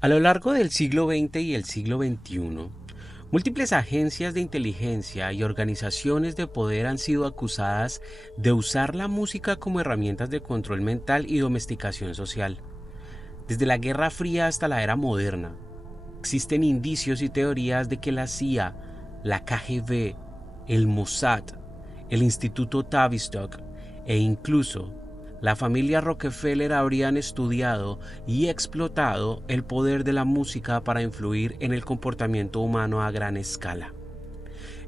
A lo largo del siglo XX y el siglo XXI, múltiples agencias de inteligencia y organizaciones de poder han sido acusadas de usar la música como herramientas de control mental y domesticación social. Desde la Guerra Fría hasta la era moderna, existen indicios y teorías de que la CIA, la KGB, el Mossad, el Instituto Tavistock e incluso la familia Rockefeller habrían estudiado y explotado el poder de la música para influir en el comportamiento humano a gran escala.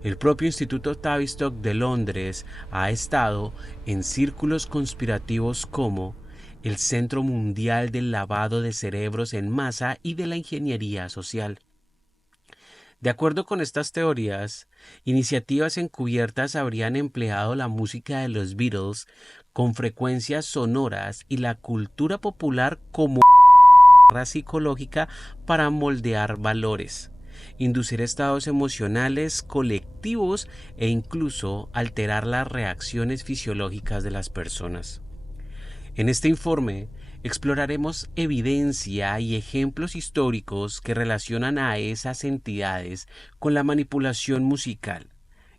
El propio Instituto Tavistock de Londres ha estado en círculos conspirativos como el Centro Mundial del Lavado de Cerebros en Masa y de la Ingeniería Social. De acuerdo con estas teorías, iniciativas encubiertas habrían empleado la música de los Beatles con frecuencias sonoras y la cultura popular como guerra psicológica para moldear valores, inducir estados emocionales colectivos e incluso alterar las reacciones fisiológicas de las personas. En este informe exploraremos evidencia y ejemplos históricos que relacionan a esas entidades con la manipulación musical,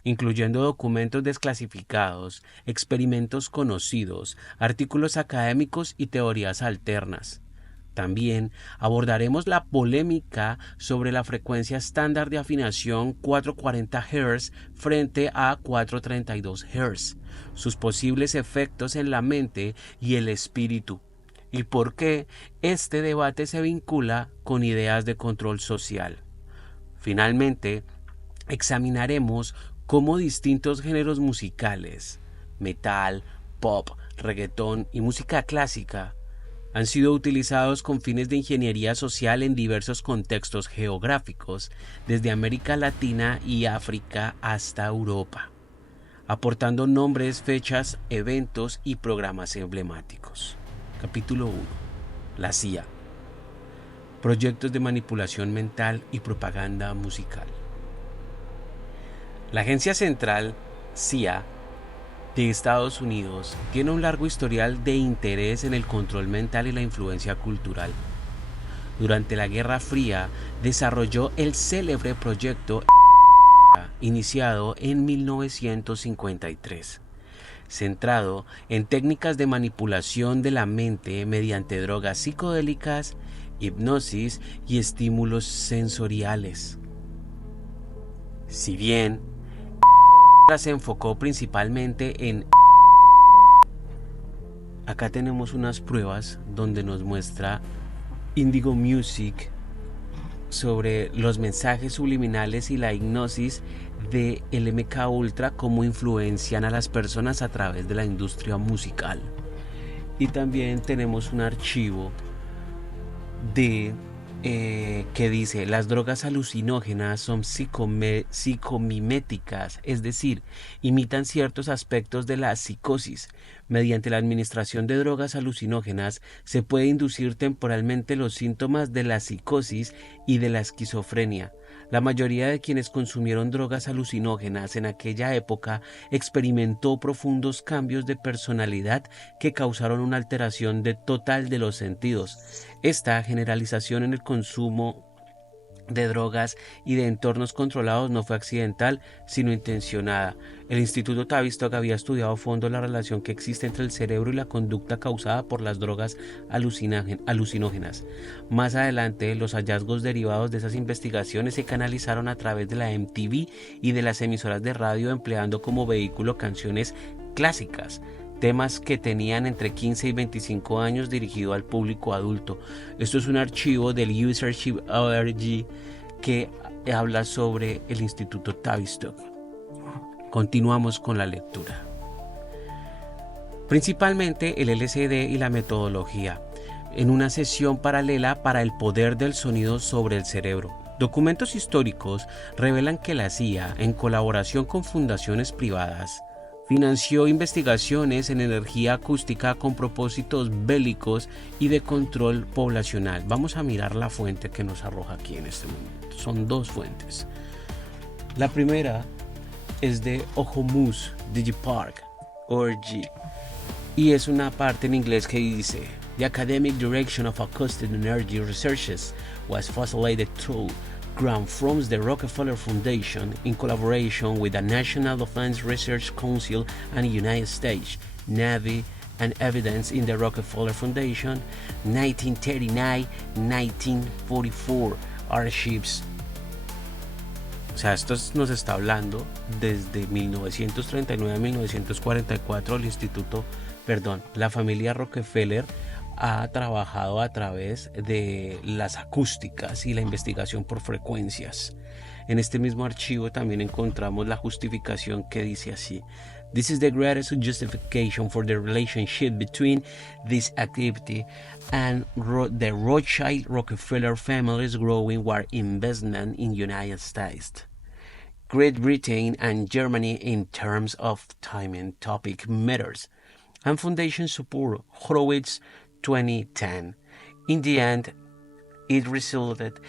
incluyendo documentos desclasificados, experimentos conocidos, artículos académicos y teorías alternas. También abordaremos la polémica sobre la frecuencia estándar de afinación 440 Hz frente a 432 Hz, sus posibles efectos en la mente y el espíritu, y por qué este debate se vincula con ideas de control social. Finalmente, examinaremos cómo distintos géneros musicales, metal, pop, reggaetón y música clásica, han sido utilizados con fines de ingeniería social en diversos contextos geográficos, desde América Latina y África hasta Europa, aportando nombres, fechas, eventos y programas emblemáticos. Capítulo 1. La CIA. Proyectos de manipulación mental y propaganda musical. La Agencia Central, CIA, de Estados Unidos tiene un largo historial de interés en el control mental y la influencia cultural. Durante la Guerra Fría desarrolló el célebre proyecto iniciado en 1953, centrado en técnicas de manipulación de la mente mediante drogas psicodélicas, hipnosis y estímulos sensoriales. Si bien se enfocó principalmente en... Acá tenemos unas pruebas donde nos muestra Indigo Music sobre los mensajes subliminales y la hipnosis de el MK Ultra, cómo influencian a las personas a través de la industria musical. Y también tenemos un archivo de que dice: las drogas alucinógenas son psicomiméticas, es decir, imitan ciertos aspectos de la psicosis. Mediante la administración de drogas alucinógenas se puede inducir temporalmente los síntomas de la psicosis y de la esquizofrenia. La mayoría de quienes consumieron drogas alucinógenas en aquella época experimentó profundos cambios de personalidad que causaron una alteración total de los sentidos. Esta generalización en el consumo de drogas y de entornos controlados no fue accidental, sino intencionada. El Instituto Tavistock había estudiado a fondo la relación que existe entre el cerebro y la conducta causada por las drogas alucinógenas. Más adelante, los hallazgos derivados de esas investigaciones se canalizaron a través de la MTV y de las emisoras de radio, empleando como vehículo canciones clásicas, temas que tenían entre 15 y 25 años, dirigido al público adulto. Esto es un archivo del usership.org que habla sobre el Instituto Tavistock. Continuamos con la lectura. Principalmente el LSD y la metodología, en una sesión paralela para el poder del sonido sobre el cerebro. Documentos históricos revelan que la CIA, en colaboración con fundaciones privadas, financió investigaciones en energía acústica con propósitos bélicos y de control poblacional. Vamos a mirar la fuente que nos arroja aquí en este momento. Son dos fuentes. La primera es de Ojomus Digipark, ORG, y es una parte en inglés que dice: The academic direction of acoustic energy researches was facilitated through grant from the Rockefeller Foundation in collaboration with the National Defense Research Council and United States Navy and evidence in the Rockefeller Foundation 1939-1944 archives. O sea, esto nos está hablando desde 1939 a 1944 la familia Rockefeller ha trabajado a través de las acústicas y la investigación por frecuencias. En este mismo archivo también encontramos la justificación que dice así: This is the greatest justification for the relationship between this activity and the Rothschild Rockefeller family's growing war investment in United States, Great Britain and Germany in terms of timing, topic matters, and foundation support. Horowitz 2010. In the end, it resulted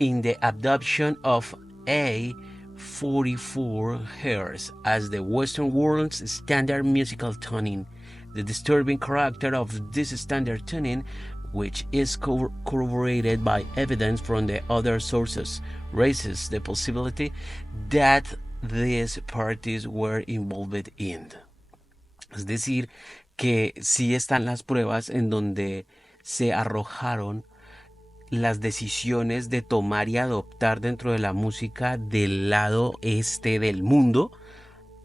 in the adoption of a 44 Hz as the Western world's standard musical tuning. The disturbing character of this standard tuning, which is corroborated by evidence from the other sources, raises the possibility that these parties were involved in. Es decir, que sí están las pruebas en donde se arrojaron las decisiones de tomar y adoptar dentro de la música del lado este del mundo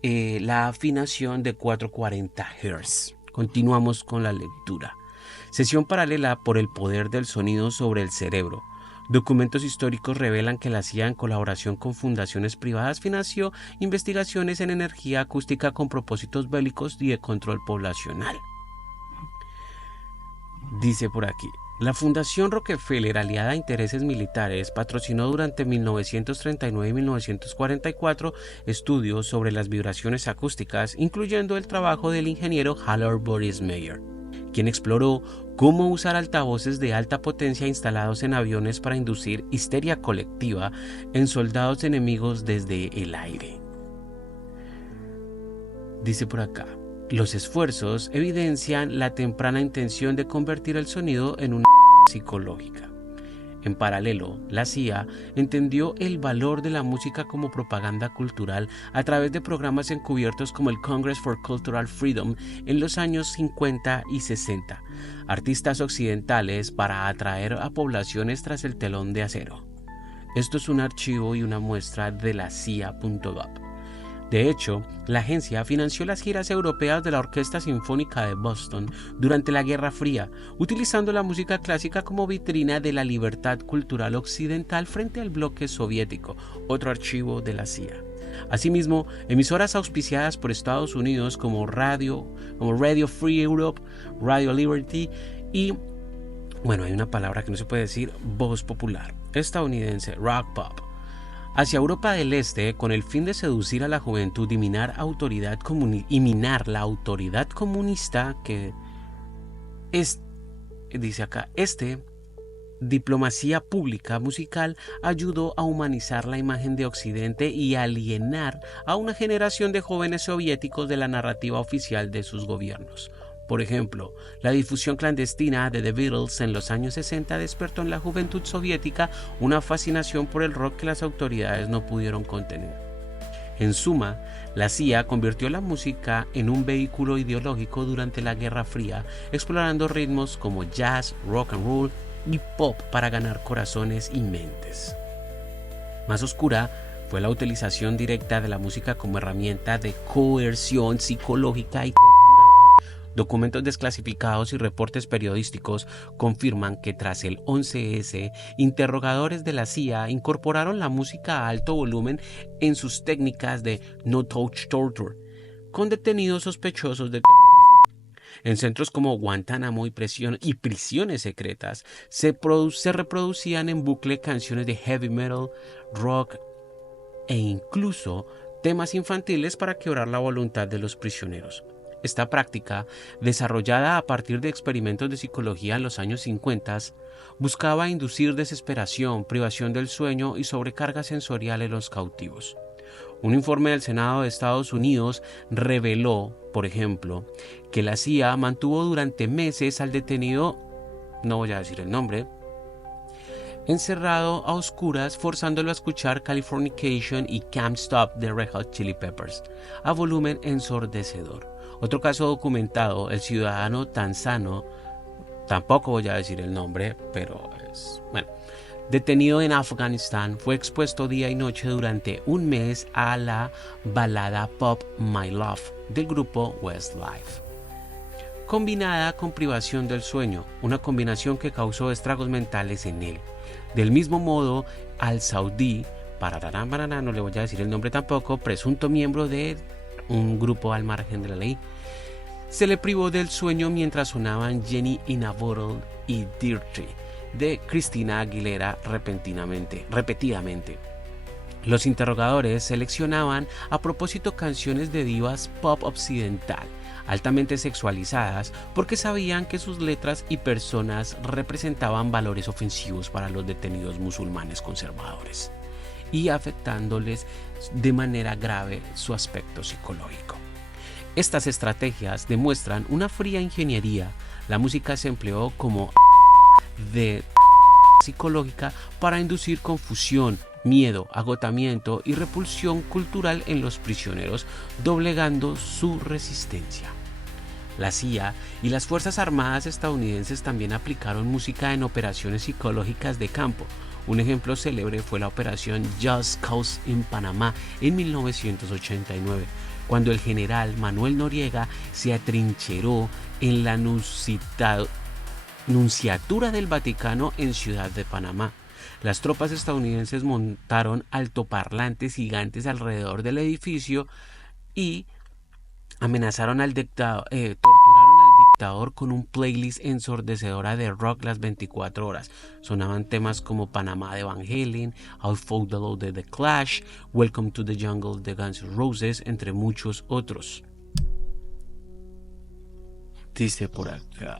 la afinación de 440 Hz. Continuamos con la lectura. Sesión paralela por el poder del sonido sobre el cerebro. Documentos históricos revelan que la CIA, en colaboración con fundaciones privadas, financió investigaciones en energía acústica con propósitos bélicos y de control poblacional. Dice por aquí: la Fundación Rockefeller, aliada a intereses militares, patrocinó durante 1939 y 1944 estudios sobre las vibraciones acústicas, incluyendo el trabajo del ingeniero Harold Boris Meyer, quien exploró cómo usar altavoces de alta potencia instalados en aviones para inducir histeria colectiva en soldados enemigos desde el aire. Dice por acá: los esfuerzos evidencian la temprana intención de convertir el sonido en una psicológica. En paralelo, la CIA entendió el valor de la música como propaganda cultural a través de programas encubiertos como el Congress for Cultural Freedom en los años 50 y 60, artistas occidentales para atraer a poblaciones tras el telón de acero. Esto es un archivo y una muestra de la CIA.gov. De hecho, la agencia financió las giras europeas de la Orquesta Sinfónica de Boston durante la Guerra Fría, utilizando la música clásica como vitrina de la libertad cultural occidental frente al bloque soviético, otro archivo de la CIA. Asimismo, emisoras auspiciadas por Estados Unidos como Radio Free Europe, Radio Liberty y, hay una palabra que no se puede decir, Voz Popular, estadounidense, Rock Pop, hacia Europa del Este con el fin de seducir a la juventud y minar la autoridad comunista que dice acá, diplomacia pública musical ayudó a humanizar la imagen de Occidente y alienar a una generación de jóvenes soviéticos de la narrativa oficial de sus gobiernos. Por ejemplo, la difusión clandestina de The Beatles en los años 60 despertó en la juventud soviética una fascinación por el rock que las autoridades no pudieron contener. En suma, la CIA convirtió la música en un vehículo ideológico durante la Guerra Fría, explorando ritmos como jazz, rock and roll y pop para ganar corazones y mentes. Más oscura fue la utilización directa de la música como herramienta de coerción psicológica y documentos desclasificados y reportes periodísticos confirman que tras el 11S, interrogadores de la CIA incorporaron la música a alto volumen en sus técnicas de no-touch torture, con detenidos sospechosos de terrorismo. En centros como Guantánamo y prisiones secretas, se reproducían en bucle canciones de heavy metal, rock e incluso temas infantiles para quebrar la voluntad de los prisioneros. Esta práctica, desarrollada a partir de experimentos de psicología en los años 50, buscaba inducir desesperación, privación del sueño y sobrecarga sensorial en los cautivos. Un informe del Senado de Estados Unidos reveló, por ejemplo, que la CIA mantuvo durante meses al detenido no voy a decir el nombre, encerrado a oscuras, forzándolo a escuchar Californication y Can't Stop de Red Hot Chili Peppers a volumen ensordecedor. Otro caso documentado, el ciudadano tanzano, tampoco voy a decir el nombre, pero es, bueno, detenido en Afganistán, fue expuesto día y noche durante un mes a la balada pop My Love del grupo Westlife, combinada con privación del sueño, una combinación que causó estragos mentales en él. Del mismo modo, al saudí, no le voy a decir el nombre tampoco, presunto miembro de un grupo al margen de la ley, se le privó del sueño mientras sonaban Jenny in a Bottle y Dirty de Christina Aguilera repetidamente. Los interrogadores seleccionaban a propósito canciones de divas pop occidental, altamente sexualizadas, porque sabían que sus letras y personas representaban valores ofensivos para los detenidos musulmanes conservadores y afectándoles de manera grave su aspecto psicológico. Estas estrategias demuestran una fría ingeniería. La música se empleó como de psicológica para inducir confusión, miedo, agotamiento y repulsión cultural en los prisioneros, doblegando su resistencia. La CIA y las Fuerzas Armadas estadounidenses también aplicaron música en operaciones psicológicas de campo. Un ejemplo célebre fue la operación Just Cause en Panamá en 1989, cuando el general Manuel Noriega se atrincheró en la Nunciatura del Vaticano en Ciudad de Panamá. Las tropas estadounidenses montaron altoparlantes gigantes alrededor del edificio y amenazaron torturaron al dictador con un playlist ensordecedora de rock las 24 horas. Sonaban temas como Panamá de Van Halen, I'll Fall the Low de The Clash, Welcome to the Jungle de Guns N' Roses, entre muchos otros. Dice por acá.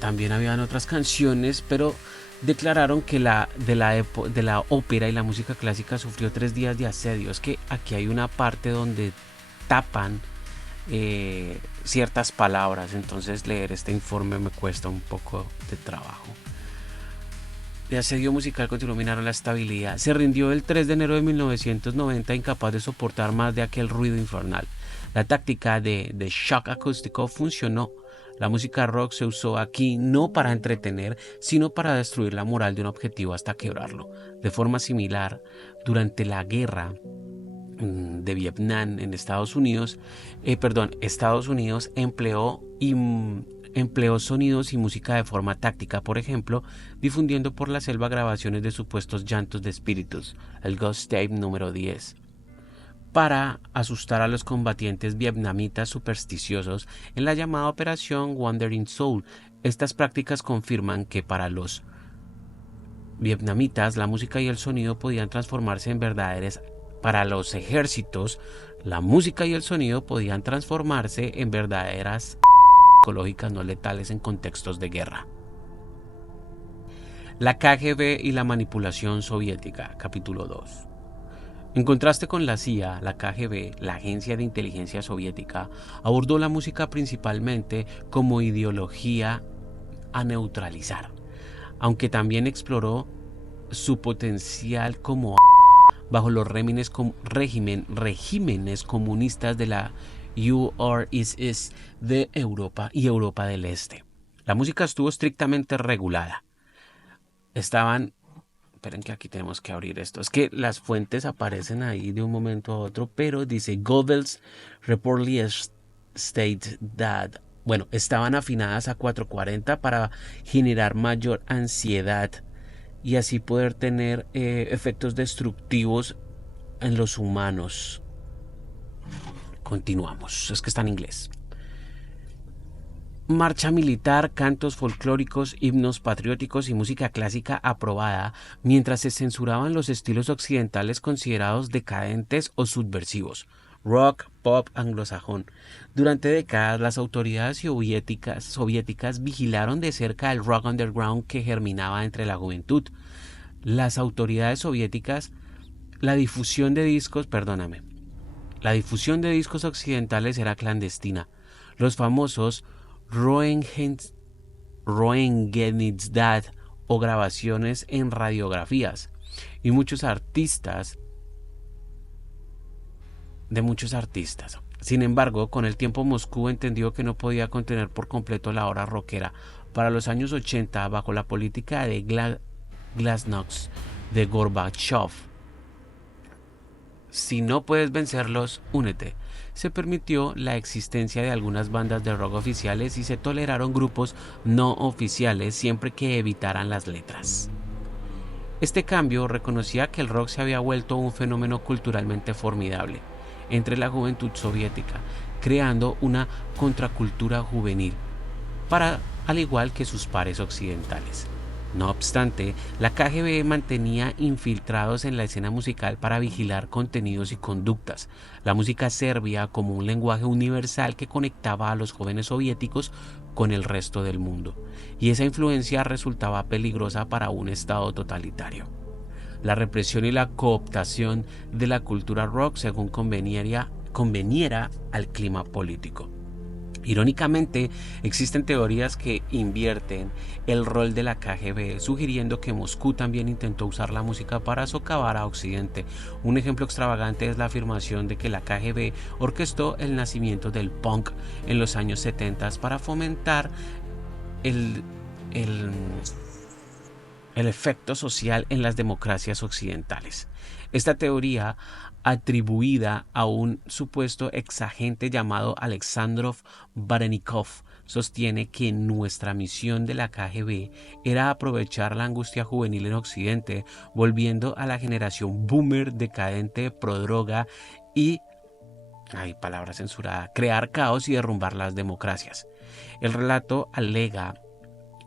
También habían otras canciones, pero declararon que de la ópera y la música clásica sufrió 3 días de asedio. Es que aquí hay una parte donde tapan ciertas palabras, entonces leer este informe me cuesta un poco de trabajo. De asedio musical continuó minando la estabilidad. Se rindió el 3 de enero de 1990, incapaz de soportar más de aquel ruido infernal. La táctica de shock acústico funcionó. La música rock se usó aquí no para entretener, sino para destruir la moral de un objetivo hasta quebrarlo. De forma similar, durante la guerra de Vietnam en Estados Unidos empleó sonidos y música de forma táctica, por ejemplo, difundiendo por la selva grabaciones de supuestos llantos de espíritus, el Ghost Tape número 10. Para asustar a los combatientes vietnamitas supersticiosos en la llamada Operación Wandering Soul. Estas prácticas confirman que para los vietnamitas la música y el sonido podían transformarse en verdaderas. Para los ejércitos, la música y el sonido podían transformarse en verdaderas psicológicas no letales en contextos de guerra. La KGB y la manipulación soviética, capítulo 2. En contraste con la CIA, la KGB, la agencia de inteligencia soviética, abordó la música principalmente como ideología a neutralizar, aunque también exploró su potencial como bajo los regímenes comunistas de la URSS de Europa y Europa del Este. La música estuvo estrictamente regulada. Esperen que aquí tenemos que abrir esto. Es que las fuentes aparecen ahí de un momento a otro, pero dice Goebbels reportedly stated that, estaban afinadas a 440 para generar mayor ansiedad y así poder tener efectos destructivos en los humanos. Continuamos, es que está en inglés. Marcha militar, cantos folclóricos, himnos patrióticos y música clásica aprobada, mientras se censuraban los estilos occidentales considerados decadentes o subversivos, rock, pop anglosajón. Durante décadas, las autoridades soviéticas vigilaron de cerca el rock underground que germinaba entre la juventud. Las autoridades soviéticas, la difusión de discos occidentales era clandestina. Los famosos Roentgenidad o grabaciones en radiografías y muchos artistas. Sin embargo, con el tiempo Moscú entendió que no podía contener por completo la ola rockera. Para los años 80, bajo la política de Glasnost de Gorbachev, si no puedes vencerlos, únete. Se permitió la existencia de algunas bandas de rock oficiales y se toleraron grupos no oficiales siempre que evitaran las letras. Este cambio reconocía que el rock se había vuelto un fenómeno culturalmente formidable entre la juventud soviética, creando una contracultura juvenil, al igual que sus pares occidentales. No obstante, la KGB mantenía infiltrados en la escena musical para vigilar contenidos y conductas. La música servía como un lenguaje universal que conectaba a los jóvenes soviéticos con el resto del mundo, y esa influencia resultaba peligrosa para un estado totalitario. La represión y la cooptación de la cultura rock según conveniera al clima político. Irónicamente, existen teorías que invierten el rol de la KGB, sugiriendo que Moscú también intentó usar la música para socavar a Occidente. Un ejemplo extravagante es la afirmación de que la KGB orquestó el nacimiento del punk en los años 70 para fomentar el efecto social en las democracias occidentales. Esta teoría, atribuida a un supuesto exagente llamado Alexandrov Barenikov, sostiene que nuestra misión de la KGB era aprovechar la angustia juvenil en Occidente, volviendo a la generación boomer decadente, prodroga y, palabra censurada, crear caos y derrumbar las democracias. El relato alega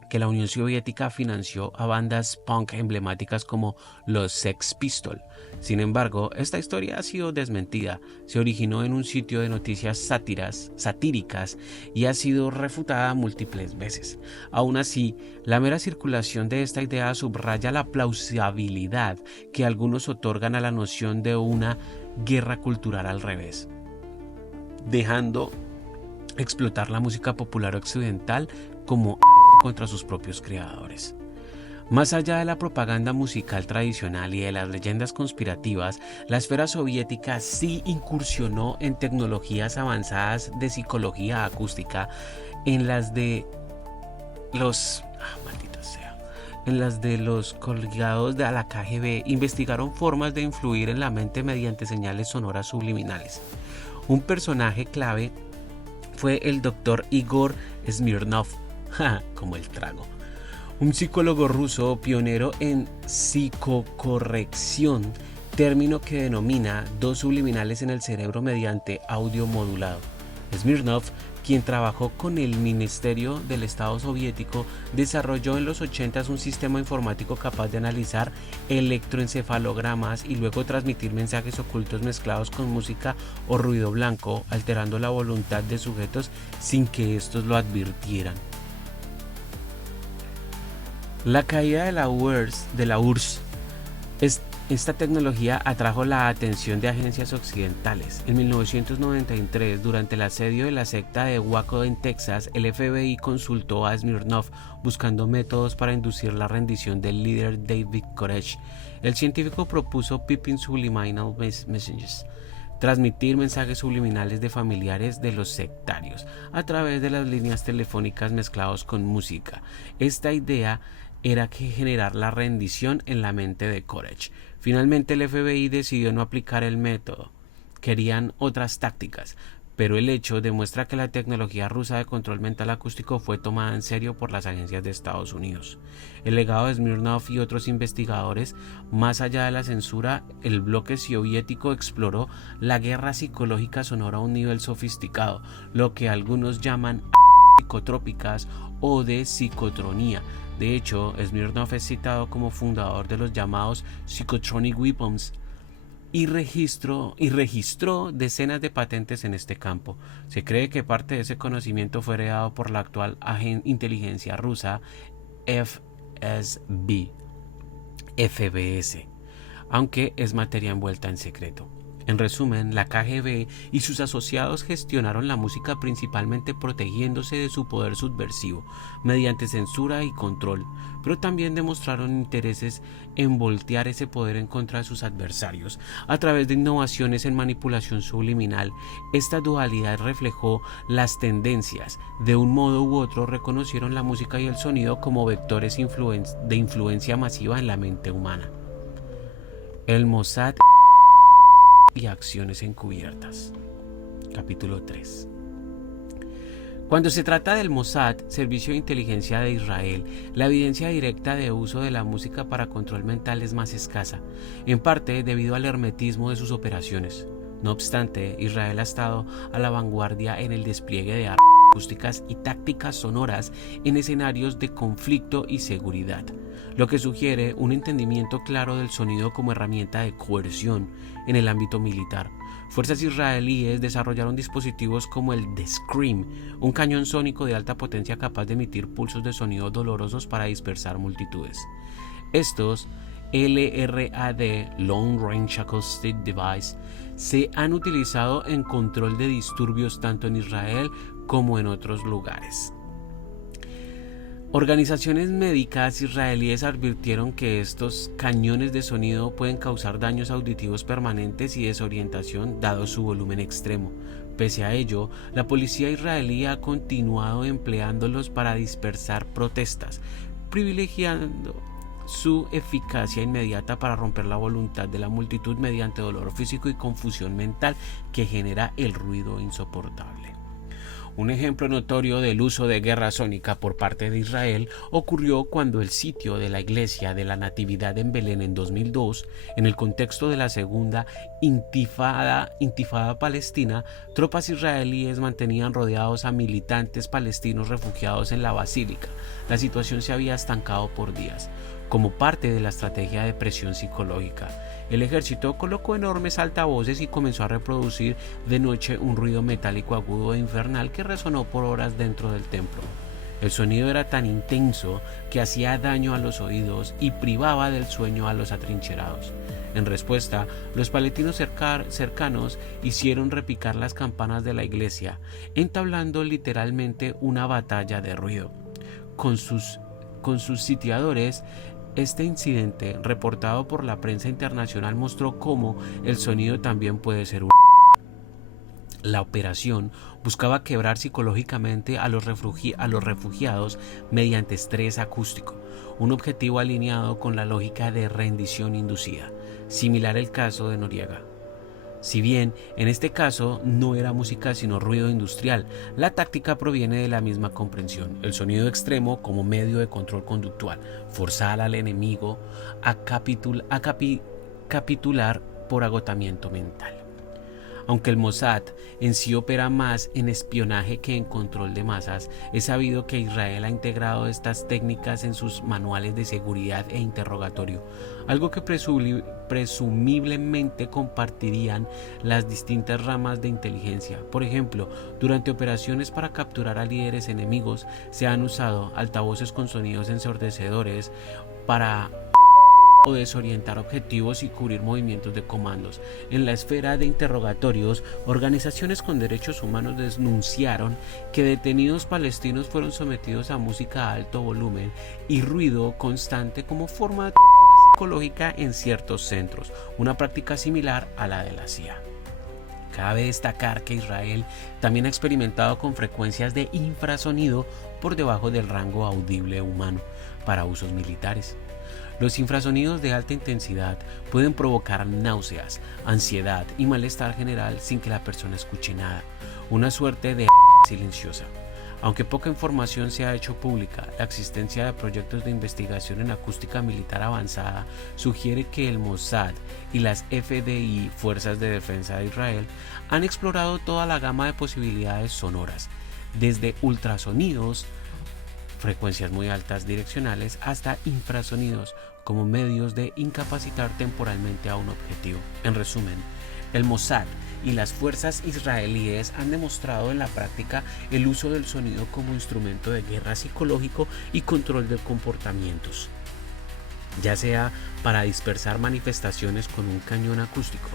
que la Unión Soviética financió a bandas punk emblemáticas como los Sex Pistols. Sin embargo, esta historia ha sido desmentida. Se originó en un sitio de noticias satíricas y ha sido refutada múltiples veces. Aún así, la mera circulación de esta idea subraya la plausibilidad que algunos otorgan a la noción de una guerra cultural al revés, dejando explotar la música popular occidental como contra sus propios creadores. Más allá de la propaganda musical tradicional y de las leyendas conspirativas, la esfera soviética sí incursionó en tecnologías avanzadas de psicología acústica, en las de los colgados de la KGB investigaron formas de influir en la mente mediante señales sonoras subliminales. Un personaje clave fue el Dr. Igor Smirnov, como el trago, un psicólogo ruso pionero en psicocorrección, término que denomina dos subliminales en el cerebro mediante audio modulado. Smirnov, quien trabajó con el Ministerio del Estado soviético, desarrolló en los 80 un sistema informático capaz de analizar electroencefalogramas y luego transmitir mensajes ocultos mezclados con música o ruido blanco, alterando la voluntad de sujetos sin que estos lo advirtieran. La caída de la URSS. Esta tecnología atrajo la atención de agencias occidentales. En 1993, durante el asedio de la secta de Waco en Texas, el FBI consultó a Smirnov buscando métodos para inducir la rendición del líder David Koresh. El científico propuso Piping Subliminal Messages, transmitir mensajes subliminales de familiares de los sectarios a través de las líneas telefónicas mezclados con música. Esta idea era que generar la rendición en la mente de Koresh. Finalmente el FBI decidió no aplicar el método. Querían otras tácticas, pero el hecho demuestra que la tecnología rusa de control mental acústico fue tomada en serio por las agencias de Estados Unidos. El legado de Smirnov y otros investigadores, más allá de la censura, el bloque soviético exploró la guerra psicológica sonora a un nivel sofisticado, lo que algunos llaman psicotrópicas o de psicotronía. De hecho, Smirnov es citado como fundador de los llamados Psychotronic Weapons y registró decenas de patentes en este campo. Se cree que parte de ese conocimiento fue heredado por la actual inteligencia rusa FSB, aunque es materia envuelta en secreto. En resumen, la KGB y sus asociados gestionaron la música principalmente protegiéndose de su poder subversivo, mediante censura y control, pero también demostraron intereses en voltear ese poder en contra de sus adversarios, a través de innovaciones en manipulación subliminal. Esta dualidad reflejó las tendencias. De un modo u otro, reconocieron la música y el sonido como vectores de influencia masiva en la mente humana. El Mossad y acciones encubiertas. Capítulo 3. Cuando se trata del Mossad, Servicio de Inteligencia de Israel, la evidencia directa de uso de la música para control mental es más escasa, en parte debido al hermetismo de sus operaciones. No obstante, Israel ha estado a la vanguardia en el despliegue de armas acústicas y tácticas sonoras en escenarios de conflicto y seguridad, lo que sugiere un entendimiento claro del sonido como herramienta de coerción en el ámbito militar. Fuerzas israelíes desarrollaron dispositivos como el The Scream, un cañón sónico de alta potencia capaz de emitir pulsos de sonido dolorosos para dispersar multitudes. Estos LRAD, Long Range Acoustic Device, se han utilizado en control de disturbios tanto en Israel como en otros lugares. Organizaciones médicas israelíes advirtieron que estos cañones de sonido pueden causar daños auditivos permanentes y desorientación dado su volumen extremo. Pese a ello, la policía israelí ha continuado empleándolos para dispersar protestas, privilegiando su eficacia inmediata para romper la voluntad de la multitud mediante dolor físico y confusión mental que genera el ruido insoportable. Un ejemplo notorio del uso de guerra sónica por parte de Israel ocurrió cuando el sitio de la iglesia de la Natividad en Belén en 2002, en el contexto de la segunda intifada palestina, tropas israelíes mantenían rodeados a militantes palestinos refugiados en la basílica. La situación se había estancado por días. Como parte de la estrategia de presión psicológica, el ejército colocó enormes altavoces y comenzó a reproducir de noche un ruido metálico agudo e infernal que resonó por horas dentro del templo. El sonido era tan intenso que hacía daño a los oídos y privaba del sueño a los atrincherados. En respuesta, los palestinos cercanos hicieron repicar las campanas de la iglesia, entablando literalmente una batalla de ruido. Con sus sitiadores, este incidente, reportado por la prensa internacional, mostró cómo el sonido también puede ser un... La operación buscaba quebrar psicológicamente a los refugiados mediante estrés acústico, un objetivo alineado con la lógica de rendición inducida, similar al caso de Noriega. Si bien en este caso no era música sino ruido industrial, la táctica proviene de la misma comprensión: el sonido extremo como medio de control conductual, forzar al enemigo a capitular por agotamiento mental. Aunque el Mossad en sí opera más en espionaje que en control de masas, es sabido que Israel ha integrado estas técnicas en sus manuales de seguridad e interrogatorio, algo que presumiblemente compartirían las distintas ramas de inteligencia. Por ejemplo, durante operaciones para capturar a líderes enemigos, se han usado altavoces con sonidos ensordecedores para o desorientar objetivos y cubrir movimientos de comandos. En la esfera de interrogatorios, organizaciones con derechos humanos denunciaron que detenidos palestinos fueron sometidos a música a alto volumen y ruido constante como forma de tortura psicológica en ciertos centros, una práctica similar a la de la CIA. Cabe destacar que Israel también ha experimentado con frecuencias de infrasonido por debajo del rango audible humano para usos militares. Los infrasonidos de alta intensidad pueden provocar náuseas, ansiedad y malestar general sin que la persona escuche nada, una suerte de silenciosa. Aunque poca información se ha hecho pública, la existencia de proyectos de investigación en acústica militar avanzada sugiere que el Mossad y las FDI, Fuerzas de Defensa de Israel, han explorado toda la gama de posibilidades sonoras, desde ultrasonidos, frecuencias muy altas direccionales, hasta infrasonidos como medios de incapacitar temporalmente a un objetivo. En resumen, el Mossad y las fuerzas israelíes han demostrado en la práctica el uso del sonido como instrumento de guerra psicológico y control de comportamientos, ya sea para dispersar manifestaciones con un cañón acústico,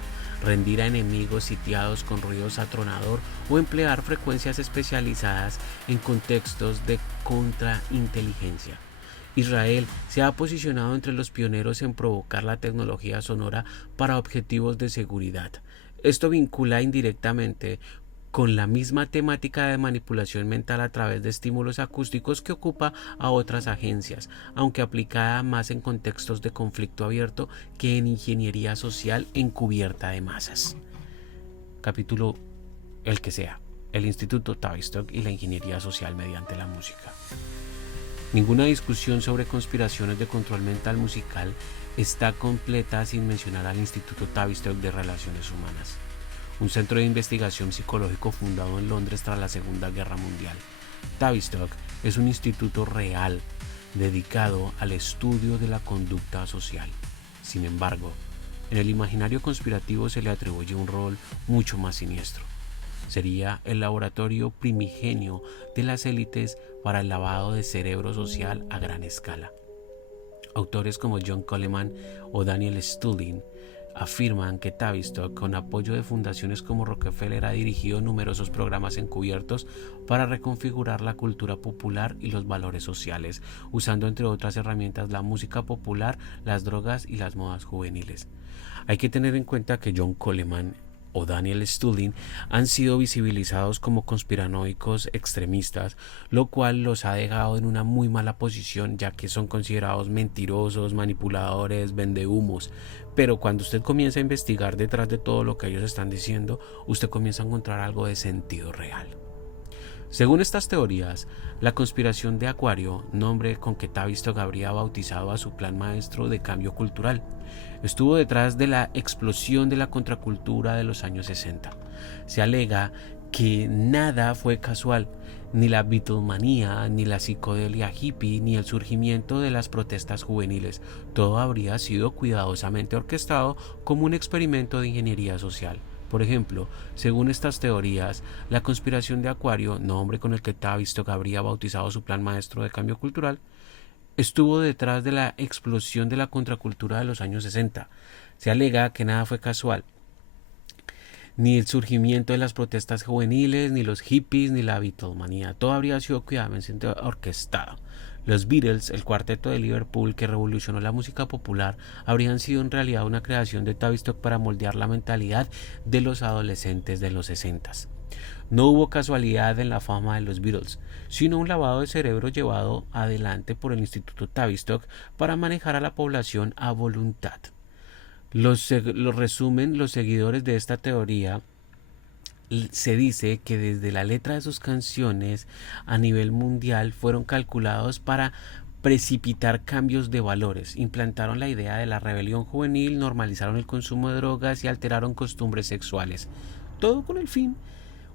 rendir a enemigos sitiados con ruidos atronador o emplear frecuencias especializadas en contextos de contrainteligencia. Israel se ha posicionado entre los pioneros en provocar la tecnología sonora para objetivos de seguridad. Esto vincula indirectamente con la misma temática de manipulación mental a través de estímulos acústicos que ocupa a otras agencias, aunque aplicada más en contextos de conflicto abierto que en ingeniería social encubierta de masas. Capítulo el que sea, el Instituto Tavistock y la ingeniería social mediante la música. Ninguna discusión sobre conspiraciones de control mental musical está completa sin mencionar al Instituto Tavistock de Relaciones Humanas, un centro de investigación psicológico fundado en Londres tras la Segunda Guerra Mundial. Tavistock es un instituto real dedicado al estudio de la conducta social. Sin embargo, en el imaginario conspirativo se le atribuye un rol mucho más siniestro. Sería el laboratorio primigenio de las élites para el lavado de cerebro social a gran escala. Autores como John Coleman o Daniel Stulin afirman que Tavistock, con apoyo de fundaciones como Rockefeller, ha dirigido numerosos programas encubiertos para reconfigurar la cultura popular y los valores sociales, usando entre otras herramientas la música popular, las drogas y las modas juveniles. Hay que tener en cuenta que John Coleman o Daniel Stulin han sido visibilizados como conspiranoicos extremistas, lo cual los ha dejado en una muy mala posición, ya que son considerados mentirosos, manipuladores, vendehumos. Pero cuando usted comienza a investigar detrás de todo lo que ellos están diciendo, usted comienza a encontrar algo de sentido real. Según estas teorías, la conspiración de Acuario, nombre con que Tavistock habría bautizado a su plan maestro de cambio cultural, estuvo detrás de la explosión de la contracultura de los años 60. Se alega que nada fue casual, ni la Beatlemanía, ni la psicodelia hippie, ni el surgimiento de las protestas juveniles. Todo habría sido cuidadosamente orquestado como un experimento de ingeniería social. Por ejemplo, según estas teorías, la conspiración de Acuario, nombre con el que Tavistock habría bautizado su plan maestro de cambio cultural, estuvo detrás de la explosión de la contracultura de los años 60. Se alega que nada fue casual, ni el surgimiento de las protestas juveniles, ni los hippies, ni la Beatlemanía. Todo habría sido cuidadosamente orquestado. Los Beatles, el cuarteto de Liverpool que revolucionó la música popular, habrían sido en realidad una creación de Tavistock para moldear la mentalidad de los adolescentes de los 60. No hubo casualidad en la fama de los Beatles, sino un lavado de cerebro llevado adelante por el Instituto Tavistock para manejar a la población a voluntad. Los seguidores de esta teoría. Se dice que desde la letra de sus canciones a nivel mundial fueron calculados para precipitar cambios de valores, implantaron la idea de la rebelión juvenil, normalizaron el consumo de drogas y alteraron costumbres sexuales, todo con el fin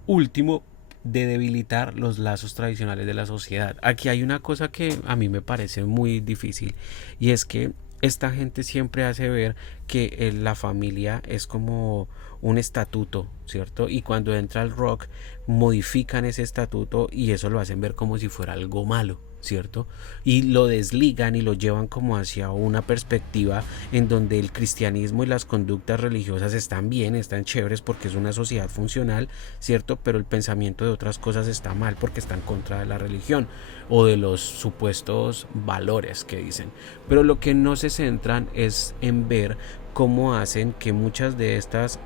último de debilitar los lazos tradicionales de la sociedad. Aquí hay una cosa que a mí me parece muy difícil, y es que esta gente siempre hace ver que la familia es como un estatuto, ¿cierto? Y cuando entra el rock, modifican ese estatuto y eso lo hacen ver como si fuera algo malo, ¿cierto? Y lo desligan y lo llevan como hacia una perspectiva en donde el cristianismo y las conductas religiosas están bien, están chéveres porque es una sociedad funcional, ¿cierto? Pero el pensamiento de otras cosas está mal porque está en contra de la religión o de los supuestos valores que dicen. Pero lo que no se centran es en ver cómo hacen que muchas de estas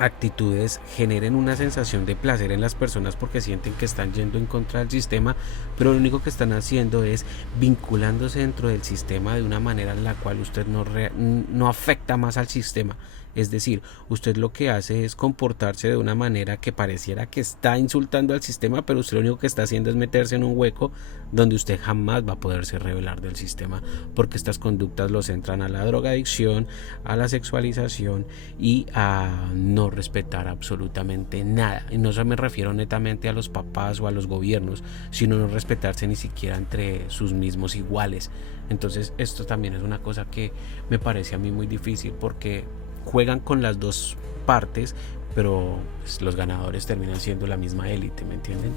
actitudes generen una sensación de placer en las personas porque sienten que están yendo en contra del sistema, pero lo único que están haciendo es vinculándose dentro del sistema de una manera en la cual usted no afecta más al sistema. Es decir, usted lo que hace es comportarse de una manera que pareciera que está insultando al sistema, pero usted lo único que está haciendo es meterse en un hueco donde usted jamás va a poderse rebelar del sistema, porque estas conductas los entran a la drogadicción, a la sexualización y a no respetar absolutamente nada. Y no se me refiero netamente a los papás o a los gobiernos, sino no respetarse ni siquiera entre sus mismos iguales. Entonces esto también es una cosa que me parece a mí muy difícil, porque juegan con las dos partes, pero pues, los ganadores terminan siendo la misma élite, ¿me entienden?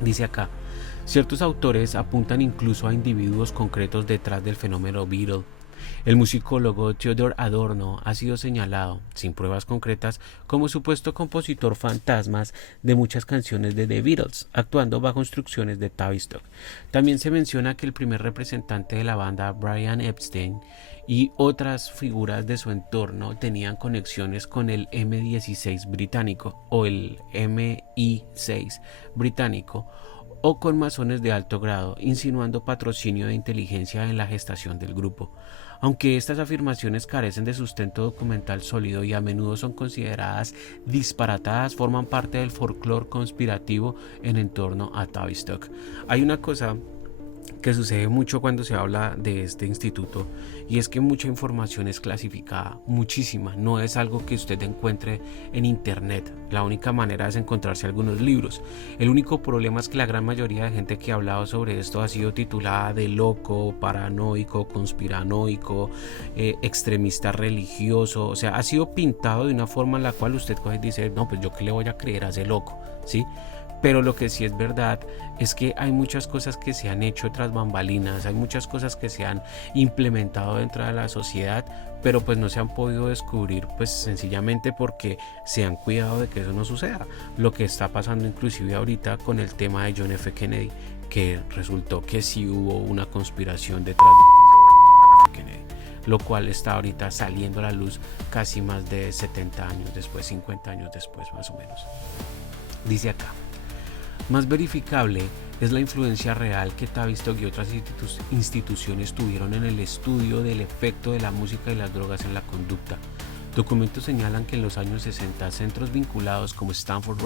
Dice acá, ciertos autores apuntan incluso a individuos concretos detrás del fenómeno Beatle. El musicólogo Theodor Adorno ha sido señalado, sin pruebas concretas, como supuesto compositor fantasmas de muchas canciones de The Beatles, actuando bajo instrucciones de Tavistock. También se menciona que el primer representante de la banda, Brian Epstein, y otras figuras de su entorno tenían conexiones con el M16 británico o el MI6 británico, o con masones de alto grado, insinuando patrocinio de inteligencia en la gestación del grupo. Aunque estas afirmaciones carecen de sustento documental sólido y a menudo son consideradas disparatadas, forman parte del folclore conspirativo en torno a Tavistock. Hay una cosa que sucede mucho cuando se habla de este instituto, y es que mucha información es clasificada, muchísima, no es algo que usted encuentre en internet. La única manera es encontrarse algunos libros. El único problema es que la gran mayoría de gente que ha hablado sobre esto ha sido titulada de loco, paranoico, conspiranoico, extremista religioso, o sea, ha sido pintado de una forma en la cual usted coge y dice, no, pues yo qué le voy a creer a ese loco, ¿sí? Pero lo que sí es verdad es que hay muchas cosas que se han hecho tras bambalinas, hay muchas cosas que se han implementado dentro de la sociedad, pero pues no se han podido descubrir, pues sencillamente porque se han cuidado de que eso no suceda. Lo que está pasando inclusive ahorita con el tema de John F. Kennedy, que resultó que sí hubo una conspiración detrás de Kennedy, lo cual está ahorita saliendo a la luz casi más de 70 años después, 50 años después más o menos. Dice acá: más verificable es la influencia real que Tavistock y otras instituciones tuvieron en el estudio del efecto de la música y las drogas en la conducta. Documentos señalan que en los años 60 centros vinculados como Stanford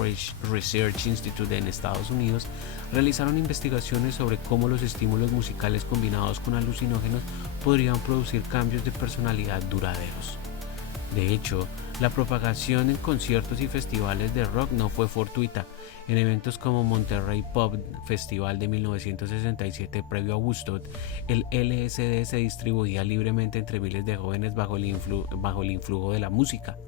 Research Institute en Estados Unidos realizaron investigaciones sobre cómo los estímulos musicales combinados con alucinógenos podrían producir cambios de personalidad duraderos. De hecho, la propagación en conciertos y festivales de rock no fue fortuita. En eventos como Monterrey Pop Festival de 1967 previo a Woodstock, el LSD se distribuía libremente entre miles de jóvenes bajo el influjo de la música.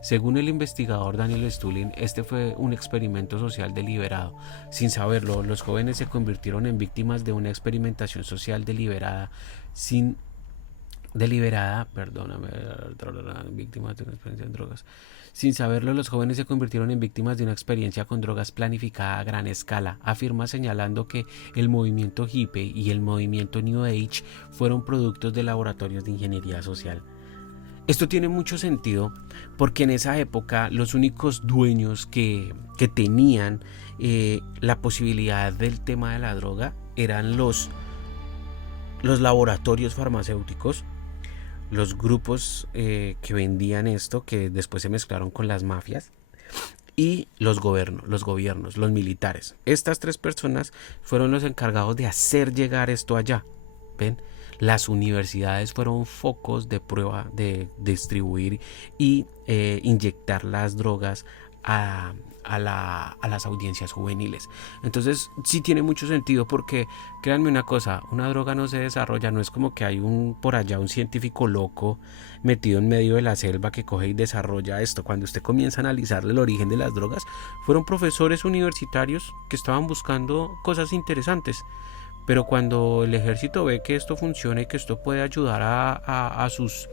Según el investigador Daniel Stulin, este fue un experimento social deliberado. Sin saberlo, los jóvenes se convirtieron en víctimas de una experimentación social deliberada, víctimas de una experiencia en drogas. Sin saberlo, los jóvenes se convirtieron en víctimas de una experiencia con drogas planificada a gran escala, afirma, señalando que el movimiento hippie y el movimiento New Age fueron productos de laboratorios de ingeniería social. Esto tiene mucho sentido porque en esa época los únicos dueños que tenían la posibilidad del tema de la droga eran los laboratorios farmacéuticos, los grupos que vendían esto, que después se mezclaron con las mafias, y los gobiernos, los militares. Estas tres personas fueron los encargados de hacer llegar esto allá. ¿Ven? Las universidades fueron focos de prueba de distribuir y inyectar las drogas a las audiencias juveniles. Entonces sí tiene mucho sentido, porque créanme una cosa, una droga no se desarrolla, no es como que hay por allá un científico loco metido en medio de la selva que coge y desarrolla esto. Cuando usted comienza a analizar el origen de las drogas, fueron profesores universitarios que estaban buscando cosas interesantes. Pero cuando el ejército ve que esto funciona y que esto puede ayudar a sus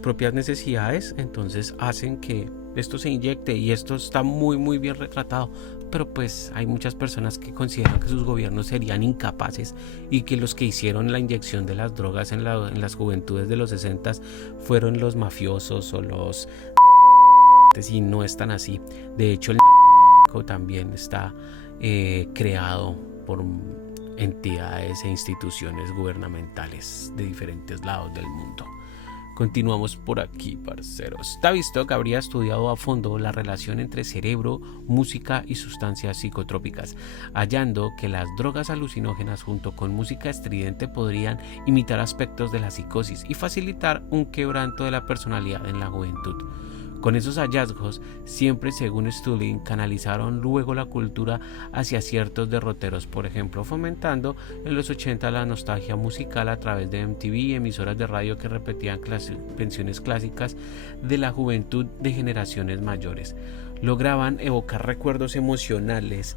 propias necesidades, entonces hacen que esto se inyecte, y esto está muy muy bien retratado. Pero pues hay muchas personas que consideran que sus gobiernos serían incapaces y que los que hicieron la inyección de las drogas en las juventudes de los 60 fueron los mafiosos o los y no es tan así. De hecho, el también está creado por entidades e instituciones gubernamentales de diferentes lados del mundo. Continuamos por aquí, parceros. Tavistock habría estudiado a fondo la relación entre cerebro, música y sustancias psicotrópicas, hallando que las drogas alucinógenas junto con música estridente podrían imitar aspectos de la psicosis y facilitar un quebranto de la personalidad en la juventud. Con esos hallazgos, siempre según Stulin, canalizaron luego la cultura hacia ciertos derroteros, por ejemplo, fomentando en los 80 la nostalgia musical a través de MTV y emisoras de radio que repetían canciones clásicas de la juventud de generaciones mayores. Lograban evocar recuerdos emocionales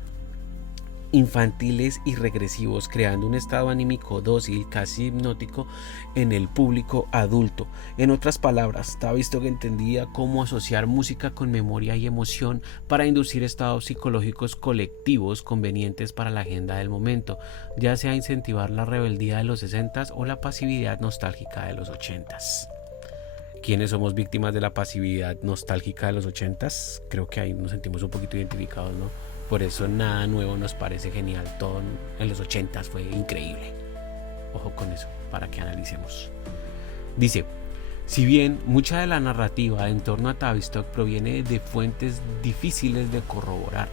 infantiles y regresivos, creando un estado anímico dócil, casi hipnótico, en el público adulto. En otras palabras, Tavistock entendía cómo asociar música con memoria y emoción para inducir estados psicológicos colectivos convenientes para la agenda del momento, ya sea incentivar la rebeldía de los 60s o la pasividad nostálgica de los 80s. ¿Quiénes somos víctimas de la pasividad nostálgica de los 80s? Creo que ahí nos sentimos un poquito identificados, ¿no? Por eso nada nuevo nos parece genial. Todo en los 80s fue increíble. Ojo con eso, para que analicemos. Dice, si bien mucha de la narrativa en torno a Tavistock proviene de fuentes difíciles de corroborar,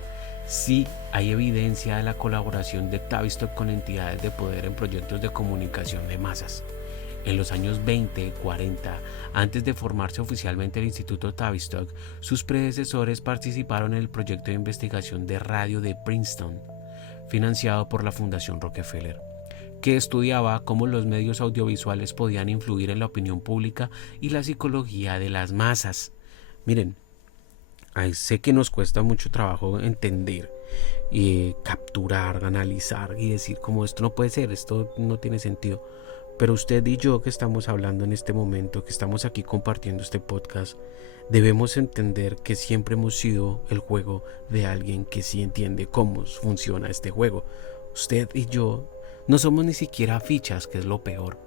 sí hay evidencia de la colaboración de Tavistock con entidades de poder en proyectos de comunicación de masas. En los años 20, 40, antes de formarse oficialmente el Instituto Tavistock, sus predecesores participaron en el proyecto de investigación de radio de Princeton, financiado por la Fundación Rockefeller, que estudiaba cómo los medios audiovisuales podían influir en la opinión pública y la psicología de las masas. Miren, sé que nos cuesta mucho trabajo entender y capturar, analizar y decir como esto no puede ser, esto no tiene sentido. Pero usted y yo que estamos hablando en este momento, que estamos aquí compartiendo este podcast, debemos entender que siempre hemos sido el juego de alguien que sí entiende cómo funciona este juego. Usted y yo no somos ni siquiera fichas, que es lo peor.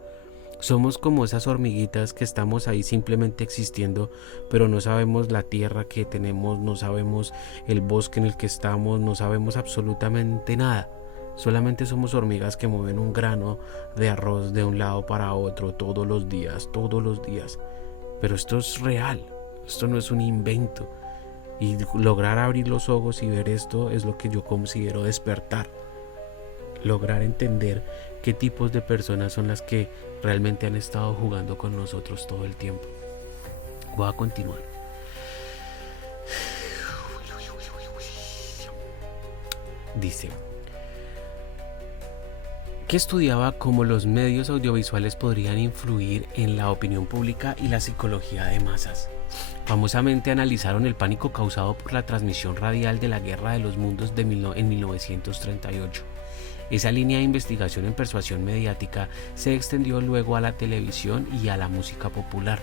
Somos como esas hormiguitas que estamos ahí simplemente existiendo, pero no sabemos la tierra que tenemos, no sabemos el bosque en el que estamos, no sabemos absolutamente nada. Solamente somos hormigas que mueven un grano de arroz de un lado para otro todos los días. Pero esto es real, esto no es un invento. Y lograr abrir los ojos y ver esto es lo que yo considero despertar. Lograr entender qué tipos de personas son las que realmente han estado jugando con nosotros todo el tiempo. Voy a continuar. Dice que estudiaba cómo los medios audiovisuales podrían influir en la opinión pública y la psicología de masas. Famosamente analizaron el pánico causado por la transmisión radial de la Guerra de los Mundos en 1938. Esa línea de investigación en persuasión mediática se extendió luego a la televisión y a la música popular.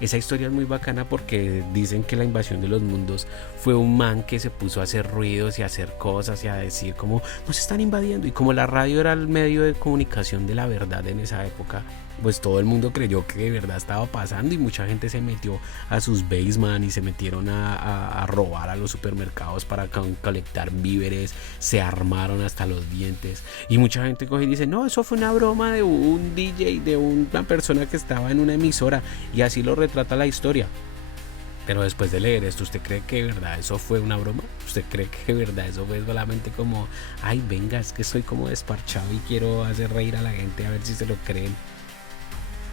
Esa historia es muy bacana porque dicen que la invasión de los mundos fue un man que se puso a hacer ruidos y a hacer cosas y a decir como nos están invadiendo, y como la radio era el medio de comunicación de la verdad en esa época, pues todo el mundo creyó que de verdad estaba pasando y mucha gente se metió a sus basement y se metieron a robar a los supermercados para colectar víveres, se armaron hasta los dientes y mucha gente coge y dice no, eso fue una broma de un DJ, de una persona que estaba en una emisora, y así lo retrata la historia. Pero después de leer esto, ¿usted cree que de verdad eso fue una broma? ¿Usted cree que de verdad eso fue solamente como ay venga, es que estoy como desparchado y quiero hacer reír a la gente a ver si se lo creen?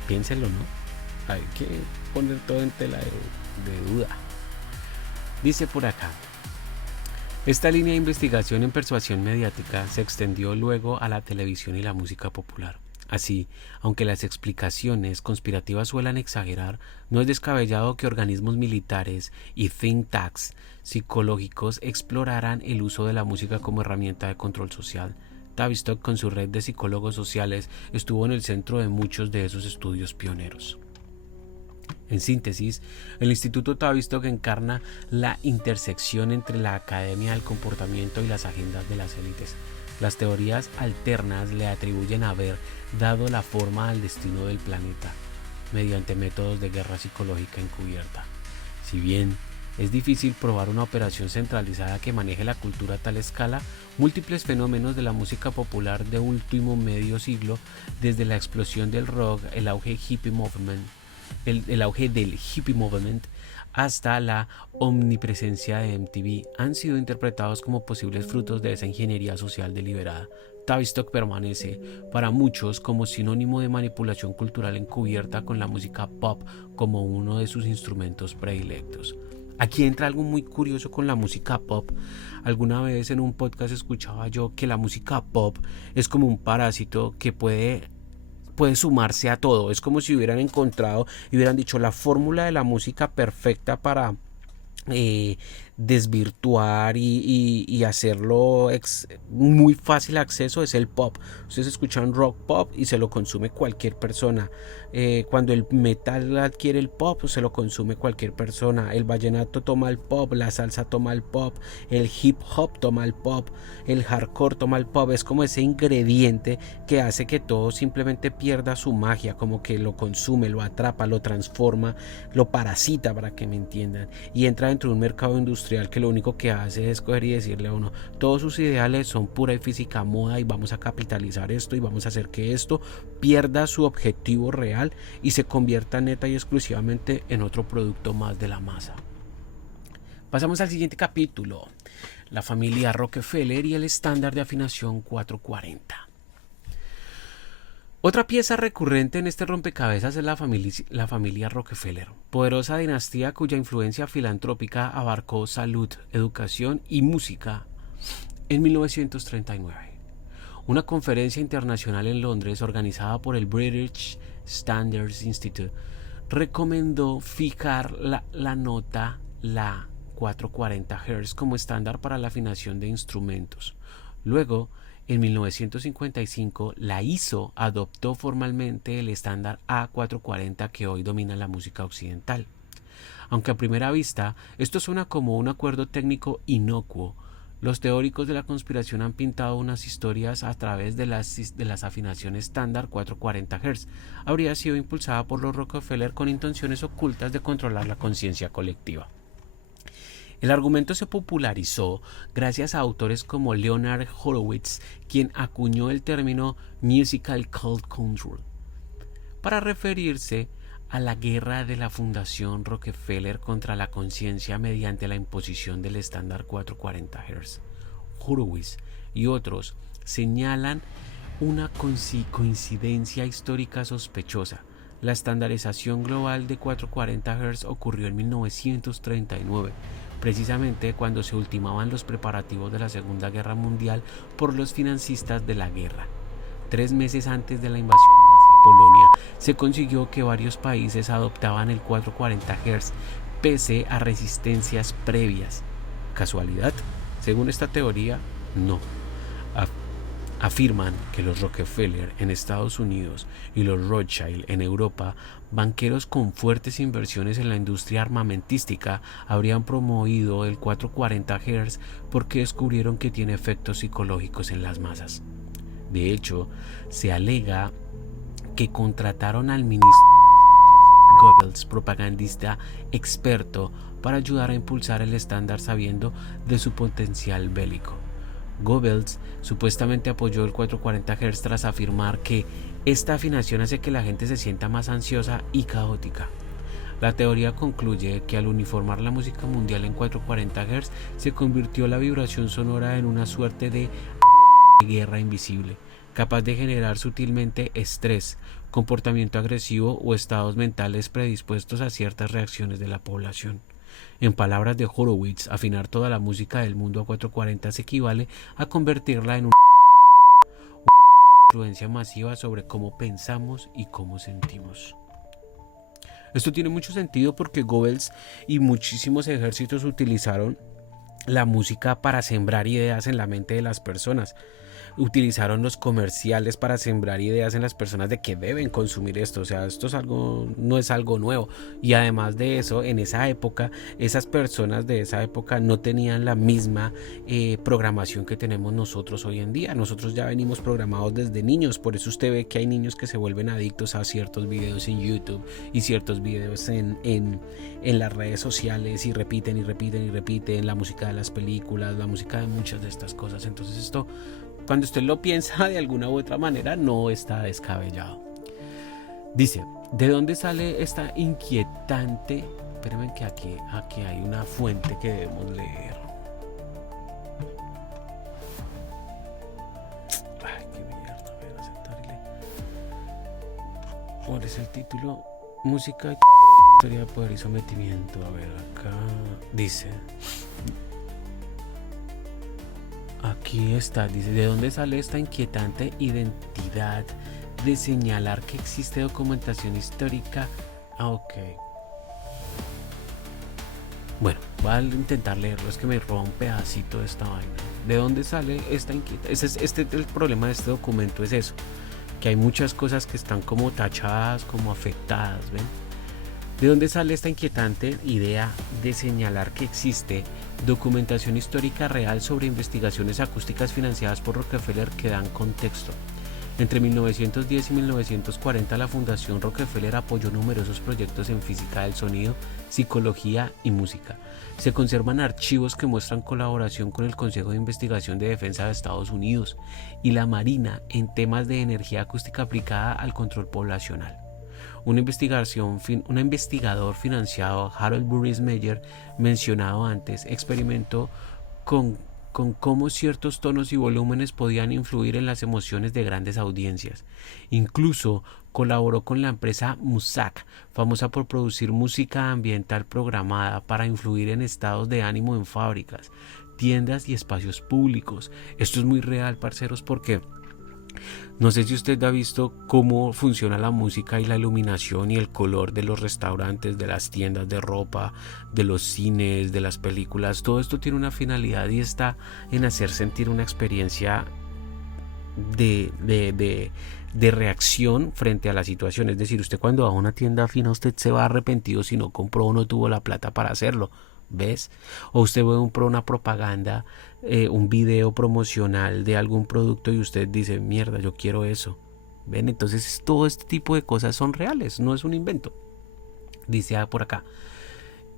Piénsenlo, ¿no? Hay que poner todo en tela de duda. Dice por acá, esta línea de investigación en persuasión mediática se extendió luego a la televisión y la música popular. Así, aunque las explicaciones conspirativas suelen exagerar, no es descabellado que organismos militares y think tanks psicológicos exploraran el uso de la música como herramienta de control social. Tavistock, con su red de psicólogos sociales, estuvo en el centro de muchos de esos estudios pioneros. En síntesis, el Instituto Tavistock encarna la intersección entre la academia del comportamiento y las agendas de las élites. Las teorías alternas le atribuyen haber dado la forma al destino del planeta mediante métodos de guerra psicológica encubierta. Si bien es difícil probar una operación centralizada que maneje la cultura a tal escala, múltiples fenómenos de la música popular de último medio siglo, desde la explosión del rock, el auge del hippie movement, hasta la omnipresencia de MTV, han sido interpretados como posibles frutos de esa ingeniería social deliberada. Tavistock permanece para muchos como sinónimo de manipulación cultural encubierta, con la música pop como uno de sus instrumentos predilectos. Aquí entra algo muy curioso con la música pop. Alguna vez en un podcast escuchaba yo que la música pop es como un parásito que puede sumarse a todo. Es como si hubieran encontrado y hubieran dicho la fórmula de la música perfecta para desvirtuar y hacerlo muy fácil acceso es el pop. Ustedes escuchan rock pop y se lo consume cualquier persona. Cuando el metal adquiere el pop, se lo consume cualquier persona. El vallenato toma el pop, la salsa toma el pop, el hip hop toma el pop, el hardcore toma el pop. Es como ese ingrediente que hace que todo simplemente pierda su magia, como que lo consume, lo atrapa, lo transforma, lo parasita, para que me entiendan, y entra dentro de un mercado industrial que lo único que hace es coger y decirle a uno: todos sus ideales son pura y física moda y vamos a capitalizar esto y vamos a hacer que esto pierda su objetivo real y se convierta neta y exclusivamente en otro producto más de la masa. Pasamos al siguiente capítulo: la familia Rockefeller y el estándar de afinación 440. Otra pieza recurrente en este rompecabezas es la familia Rockefeller, poderosa dinastía cuya influencia filantrópica abarcó salud, educación y música. En 1939, una conferencia internacional en Londres organizada por el British Standards Institute recomendó fijar la nota La 440 Hz como estándar para la afinación de instrumentos. Luego, en 1955, la ISO adoptó formalmente el estándar A440 que hoy domina la música occidental. Aunque a primera vista esto suena como un acuerdo técnico inocuo, los teóricos de la conspiración han pintado unas historias a través de las afinaciones estándar 440 Hz. Habría sido impulsada por los Rockefeller con intenciones ocultas de controlar la conciencia colectiva. El argumento se popularizó gracias a autores como Leonard Horowitz, quien acuñó el término Musical Cult Control para referirse a la guerra de la Fundación Rockefeller contra la conciencia mediante la imposición del estándar 440 Hz. Horowitz y otros señalan una coincidencia histórica sospechosa. La estandarización global de 440 Hz ocurrió en 1939, precisamente cuando se ultimaban los preparativos de la Segunda Guerra Mundial por los financistas de la guerra. 3 meses antes de la invasión nazi a Polonia, se consiguió que varios países adoptaban el 440 Hz pese a resistencias previas. ¿Casualidad? Según esta teoría, no. Afirman que los Rockefeller en Estados Unidos y los Rothschild en Europa, banqueros con fuertes inversiones en la industria armamentística, habrían promovido el 440 Hz porque descubrieron que tiene efectos psicológicos en las masas. De hecho, se alega que contrataron al ministro Joseph Goebbels, propagandista experto, para ayudar a impulsar el estándar sabiendo de su potencial bélico. Goebbels supuestamente apoyó el 440 Hz tras afirmar que esta afinación hace que la gente se sienta más ansiosa y caótica. La teoría concluye que al uniformar la música mundial en 440 Hz se convirtió la vibración sonora en una suerte de guerra invisible, capaz de generar sutilmente estrés, comportamiento agresivo o estados mentales predispuestos a ciertas reacciones de la población. En palabras de Horowitz, afinar toda la música del mundo a 440 se equivale a convertirla en una influencia masiva sobre cómo pensamos y cómo sentimos. Esto tiene mucho sentido porque Goebbels y muchísimos ejércitos utilizaron la música para sembrar ideas en la mente de las personas. Utilizaron los comerciales para sembrar ideas en las personas de que deben consumir esto. O sea, esto es algo, no es algo nuevo. Y además de eso, en esa época, esas personas de esa época no tenían la misma programación que tenemos nosotros hoy en día. Nosotros ya venimos programados desde niños. Por eso usted ve que hay niños que se vuelven adictos a ciertos videos en YouTube y ciertos videos en las redes sociales y repiten la música de las películas, la música de muchas de estas cosas. Entonces esto, cuando usted lo piensa de alguna u otra manera, no está descabellado. Dice, ¿de dónde sale esta inquietante? Espérenme que aquí hay una fuente que debemos leer. Ay, qué mierda, voy a aceptarle. ¿Cuál es el título? Música, historia de poder y sometimiento. A ver, acá dice... Aquí está, dice, ¿de dónde sale esta inquietante identidad de señalar que existe documentación histórica? Ok. Bueno, voy a intentar leerlo, es que me roba un pedacito de esta vaina. ¿De dónde sale esta inquieta? El problema de este documento es eso, que hay muchas cosas que están como tachadas, como afectadas, ¿ven? ¿De dónde sale esta inquietante idea de señalar que existe documentación histórica real sobre investigaciones acústicas financiadas por Rockefeller que dan contexto? Entre 1910 y 1940 la Fundación Rockefeller apoyó numerosos proyectos en física del sonido, psicología y música. Se conservan archivos que muestran colaboración con el Consejo de Investigación de Defensa de Estados Unidos y la Marina en temas de energía acústica aplicada al control poblacional. Un investigador financiado, Harold Burris Meyer, mencionado antes, experimentó con cómo ciertos tonos y volúmenes podían influir en las emociones de grandes audiencias. Incluso colaboró con la empresa Muzak, famosa por producir música ambiental programada para influir en estados de ánimo en fábricas, tiendas y espacios públicos. Esto es muy real, parceros, porque no sé si usted ha visto cómo funciona la música y la iluminación y el color de los restaurantes, de las tiendas de ropa, de los cines, de las películas. Todo esto tiene una finalidad y está en hacer sentir una experiencia de reacción frente a la situación. Es decir, usted cuando va a una tienda fina, usted se va arrepentido si no compró o no tuvo la plata para hacerlo. ¿Ves? O usted ve una propaganda, un video promocional de algún producto y usted dice, mierda, yo quiero eso. ¿Ven? Entonces todo este tipo de cosas son reales, no es un invento. Dice por acá,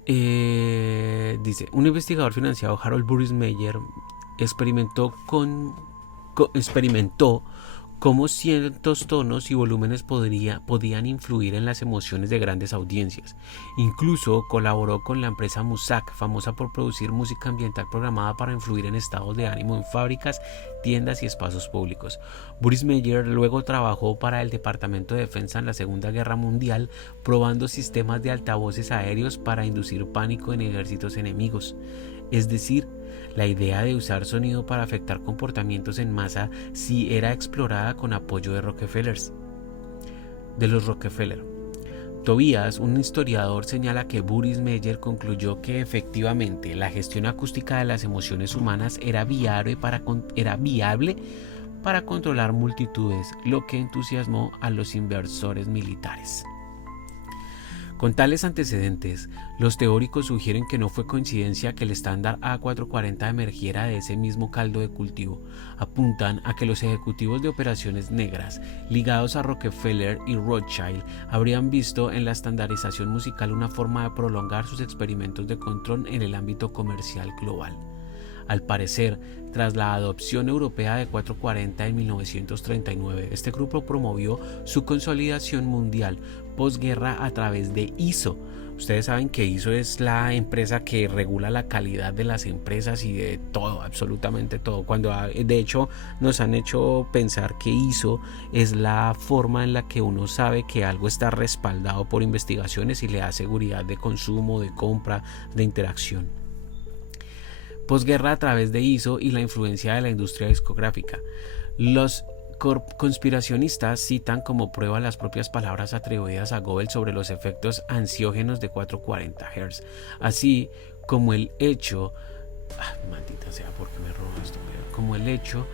dice, un investigador financiado, Harold Burris Meyer, experimentó cómo ciertos tonos y volúmenes podían influir en las emociones de grandes audiencias. Incluso colaboró con la empresa Muzak, famosa por producir música ambiental programada para influir en estados de ánimo en fábricas, tiendas y espacios públicos. Burris Meyer luego trabajó para el Departamento de Defensa en la Segunda Guerra Mundial, probando sistemas de altavoces aéreos para inducir pánico en ejércitos enemigos. Es decir, la idea de usar sonido para afectar comportamientos en masa sí era explorada con apoyo de los Rockefeller. Tobias, un historiador, señala que Burris Meyer concluyó que efectivamente la gestión acústica de las emociones humanas era viable para controlar multitudes, lo que entusiasmó a los inversores militares. Con tales antecedentes, los teóricos sugieren que no fue coincidencia que el estándar A440 emergiera de ese mismo caldo de cultivo. Apuntan a que los ejecutivos de operaciones negras, ligados a Rockefeller y Rothschild, habrían visto en la estandarización musical una forma de prolongar sus experimentos de control en el ámbito comercial global. Al parecer, tras la adopción europea de 440 en 1939, este grupo promovió su consolidación mundial posguerra a través de ISO. Ustedes saben que ISO es la empresa que regula la calidad de las empresas y de todo, absolutamente todo. De hecho, nos han hecho pensar que ISO es la forma en la que uno sabe que algo está respaldado por investigaciones y le da seguridad de consumo, de compra, de interacción. Posguerra a través de ISO y la influencia de la industria discográfica. Los conspiracionistas citan como prueba las propias palabras atribuidas a Goebbels sobre los efectos ansiógenos de 440 Hz, así como el hecho, maldita sea, ¿por qué me roban esto? Como el hecho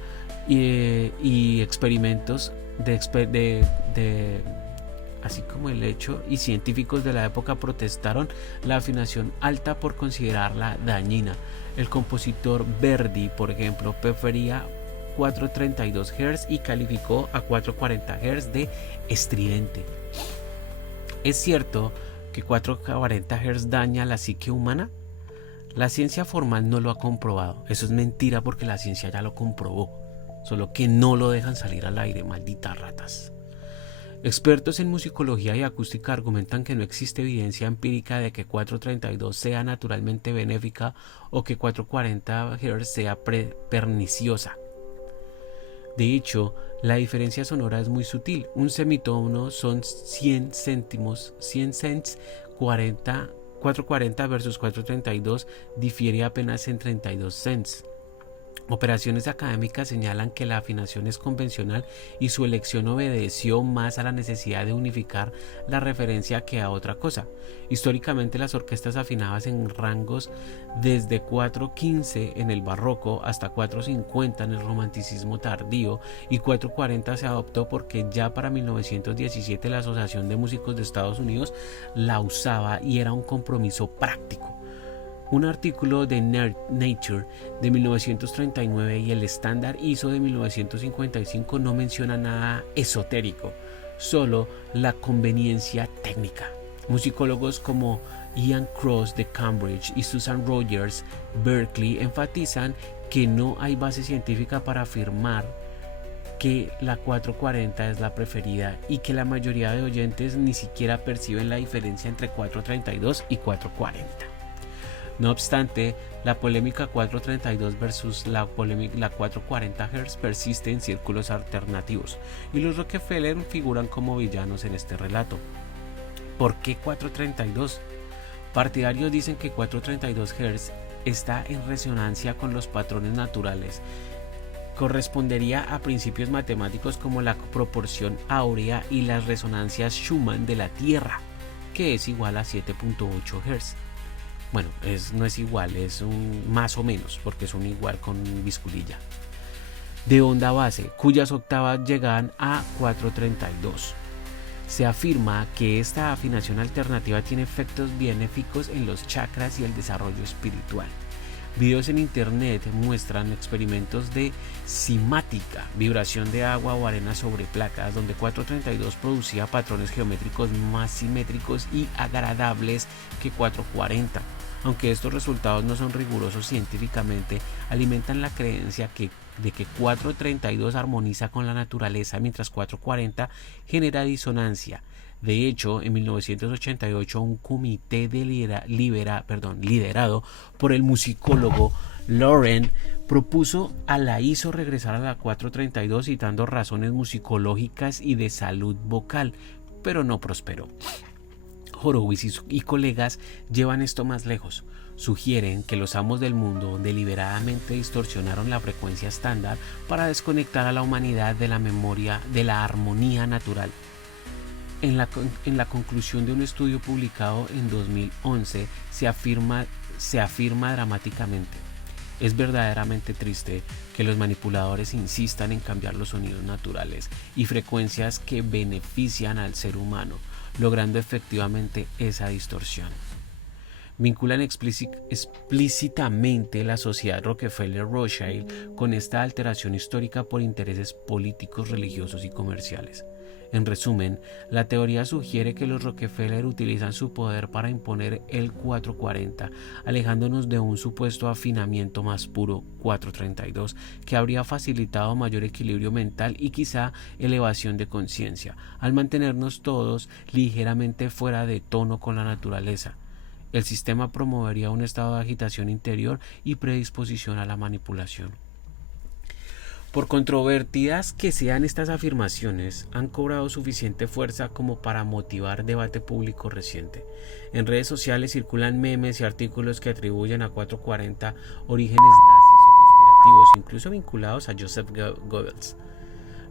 y experimentos así como el hecho y científicos de la época protestaron la afinación alta por considerarla dañina. El compositor Verdi, por ejemplo, prefería 432 Hz y calificó a 440 Hz de estridente. ¿Es cierto que 440 Hz daña la psique humana? La ciencia formal no lo ha comprobado. Eso es mentira porque la ciencia ya lo comprobó. Solo que no lo dejan salir al aire, malditas ratas. Expertos en musicología y acústica argumentan que no existe evidencia empírica de que 432 sea naturalmente benéfica o que 440 Hz sea perniciosa. De hecho, la diferencia sonora es muy sutil. Un semitono son 100 céntimos, 100 cents, 440 versus 432 difiere apenas en 32 cents. Operaciones académicas señalan que la afinación es convencional y su elección obedeció más a la necesidad de unificar la referencia que a otra cosa. Históricamente, las orquestas afinadas en rangos desde 4/15 en el barroco hasta 4/50 en el romanticismo tardío, y 4/40 se adoptó porque ya para 1917 la Asociación de Músicos de Estados Unidos la usaba y era un compromiso práctico. Un artículo de Nature de 1939 y el estándar ISO de 1955 no menciona nada esotérico, solo la conveniencia técnica. Musicólogos como Ian Cross de Cambridge y Susan Rogers, Berkeley, enfatizan que no hay base científica para afirmar que la 440 es la preferida y que la mayoría de oyentes ni siquiera perciben la diferencia entre 432 y 440. No obstante, la polémica 432 versus la 440 Hz persiste en círculos alternativos, y los Rockefeller figuran como villanos en este relato. ¿Por qué 432? Partidarios dicen que 432 Hz está en resonancia con los patrones naturales. Correspondería a principios matemáticos como la proporción áurea y las resonancias Schumann de la Tierra, que es igual a 7.8 Hz. Bueno, no es igual, es un más o menos, porque es un igual con bisculilla. De onda base, cuyas octavas llegan a 432. Se afirma que esta afinación alternativa tiene efectos benéficos en los chakras y el desarrollo espiritual. Videos en internet muestran experimentos de cimática, vibración de agua o arena sobre placas, donde 432 producía patrones geométricos más simétricos y agradables que 440. Aunque estos resultados no son rigurosos científicamente, alimentan la creencia de que 432 armoniza con la naturaleza, mientras 440 genera disonancia. De hecho, en 1988, un comité liderado por el musicólogo Loren propuso a la ISO regresar a la 432 citando razones musicológicas y de salud vocal, pero no prosperó. Horowitz y colegas llevan esto más lejos. Sugieren que los amos del mundo deliberadamente distorsionaron la frecuencia estándar para desconectar a la humanidad de la memoria de la armonía natural. En la conclusión de un estudio publicado en 2011 se afirma dramáticamente: es verdaderamente triste que los manipuladores insistan en cambiar los sonidos naturales y frecuencias que benefician al ser humano, logrando efectivamente esa distorsión. Vinculan explícitamente la sociedad Rockefeller-Rothschild con esta alteración histórica por intereses políticos, religiosos y comerciales. En resumen, la teoría sugiere que los Rockefeller utilizan su poder para imponer el 440, alejándonos de un supuesto afinamiento más puro 432, que habría facilitado mayor equilibrio mental y quizá elevación de conciencia, al mantenernos todos ligeramente fuera de tono con la naturaleza. El sistema promovería un estado de agitación interior y predisposición a la manipulación. Por controvertidas que sean estas afirmaciones, han cobrado suficiente fuerza como para motivar debate público reciente. En redes sociales circulan memes y artículos que atribuyen a 440 orígenes nazis o conspirativos, incluso vinculados a Joseph Goebbels,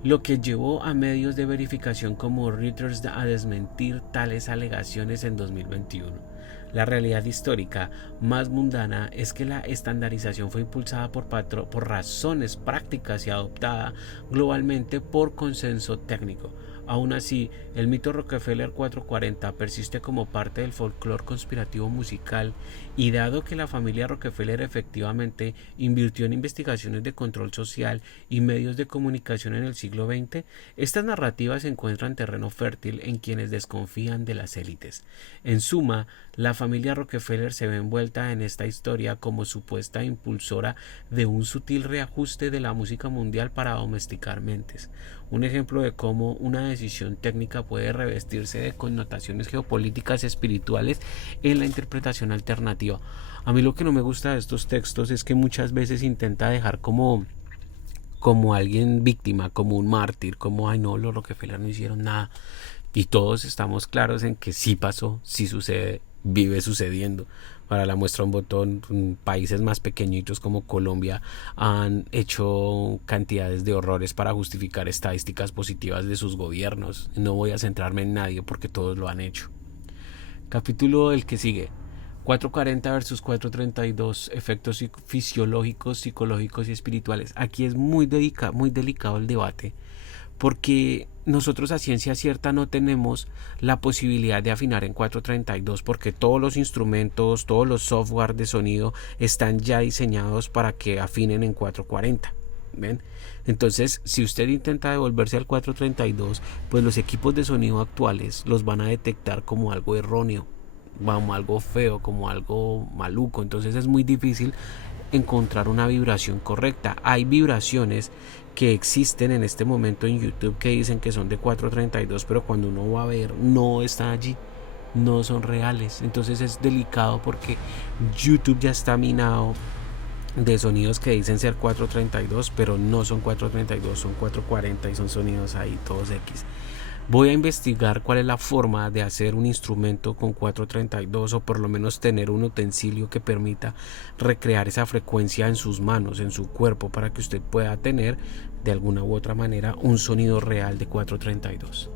lo que llevó a medios de verificación como Reuters a desmentir tales alegaciones en 2021. La realidad histórica más mundana es que la estandarización fue impulsada por razones prácticas y adoptada globalmente por consenso técnico. Aún así, el mito Rockefeller 440 persiste como parte del folclore conspirativo musical, y dado que la familia Rockefeller efectivamente invirtió en investigaciones de control social y medios de comunicación en el siglo XX, estas narrativas encuentran terreno fértil en quienes desconfían de las élites. En suma, la familia Rockefeller se ve envuelta en esta historia como supuesta impulsora de un sutil reajuste de la música mundial para domesticar mentes. Un ejemplo de cómo una decisión técnica puede revestirse de connotaciones geopolíticas espirituales en la interpretación alternativa. A mí lo que no me gusta de estos textos es que muchas veces intenta dejar como alguien víctima, como un mártir, como ay no, los Rockefeller no hicieron nada. Y todos estamos claros en que sí pasó, sí sucede, vive sucediendo. Para la muestra un botón, países más pequeñitos como Colombia han hecho cantidades de horrores para justificar estadísticas positivas de sus gobiernos. No voy a centrarme en nadie porque todos lo han hecho. Capítulo el que sigue. 440 versus 432, efectos fisiológicos, psicológicos y espirituales. Aquí es muy delicado el debate, porque nosotros a ciencia cierta no tenemos la posibilidad de afinar en 432, porque todos los instrumentos, todos los software de sonido están ya diseñados para que afinen en 440. ¿Ven? Entonces, si usted intenta devolverse al 432, pues los equipos de sonido actuales los van a detectar como algo erróneo, como algo feo, como algo maluco. Entonces es muy difícil encontrar una vibración correcta. Hay vibraciones que existen en este momento en YouTube que dicen que son de 432, pero cuando uno va a ver no están allí, no son reales. Entonces es delicado porque YouTube ya está minado de sonidos que dicen ser 432, pero no son 432, son 440 y son sonidos ahí todos X. Voy a investigar cuál es la forma de hacer un instrumento con 432, o por lo menos tener un utensilio que permita recrear esa frecuencia en sus manos, en su cuerpo, para que usted pueda tener de alguna u otra manera un sonido real de 432.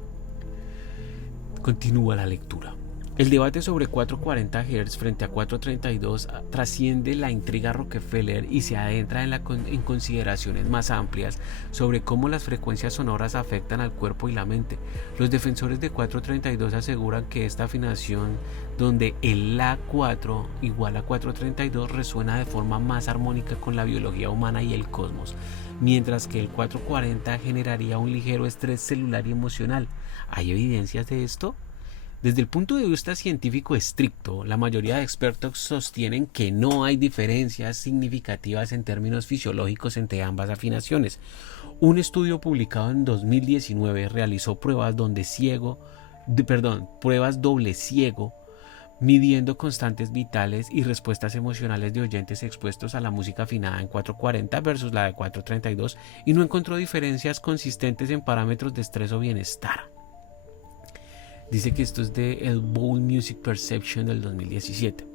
Continúa la lectura. El debate sobre 440 Hz frente a 432 trasciende la intriga Rockefeller y se adentra en consideraciones más amplias sobre cómo las frecuencias sonoras afectan al cuerpo y la mente. Los defensores de 432 aseguran que esta afinación, donde el La4 igual a 432, resuena de forma más armónica con la biología humana y el cosmos, mientras que el 440 generaría un ligero estrés celular y emocional. ¿Hay evidencias de esto? Desde el punto de vista científico estricto, la mayoría de expertos sostienen que no hay diferencias significativas en términos fisiológicos entre ambas afinaciones. Un estudio publicado en 2019 realizó pruebas doble ciego, midiendo constantes vitales y respuestas emocionales de oyentes expuestos a la música afinada en 440 versus la de 432 y no encontró diferencias consistentes en parámetros de estrés o bienestar. Dice que esto es de el Bowl Music Perception del 2017.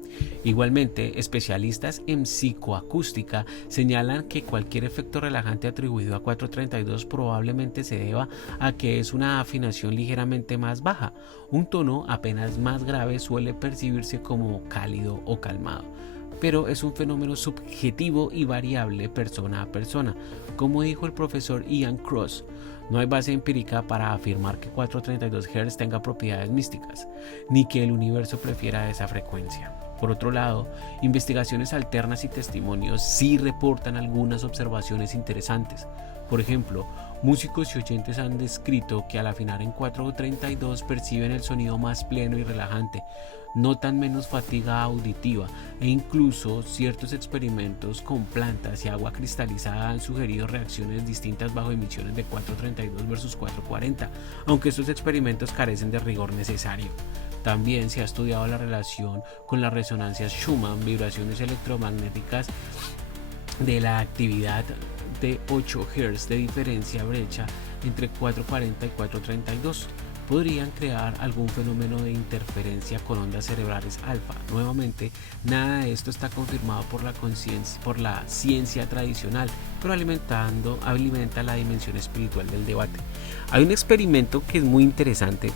Igualmente, especialistas en psicoacústica señalan que cualquier efecto relajante atribuido a 432 probablemente se deba a que es una afinación ligeramente más baja. Un tono apenas más grave suele percibirse como cálido o calmado, pero es un fenómeno subjetivo y variable persona a persona. Como dijo el profesor Ian Cross, no hay base empírica para afirmar que 432 Hz tenga propiedades místicas, ni que el universo prefiera esa frecuencia. Por otro lado, investigaciones alternas y testimonios sí reportan algunas observaciones interesantes. Por ejemplo, músicos y oyentes han descrito que al afinar en 432 perciben el sonido más pleno y relajante, notan menos fatiga auditiva e incluso ciertos experimentos con plantas y agua cristalizada han sugerido reacciones distintas bajo emisiones de 432 versus 440, aunque estos experimentos carecen de rigor necesario. También se ha estudiado la relación con las resonancias Schumann, vibraciones electromagnéticas de la actividad de 8 Hz de diferencia brecha entre 440 y 432. Podrían crear algún fenómeno de interferencia con ondas cerebrales alfa. Nuevamente, nada de esto está confirmado por la ciencia tradicional, pero alimenta la dimensión espiritual del debate. Hay un experimento que es muy interesante,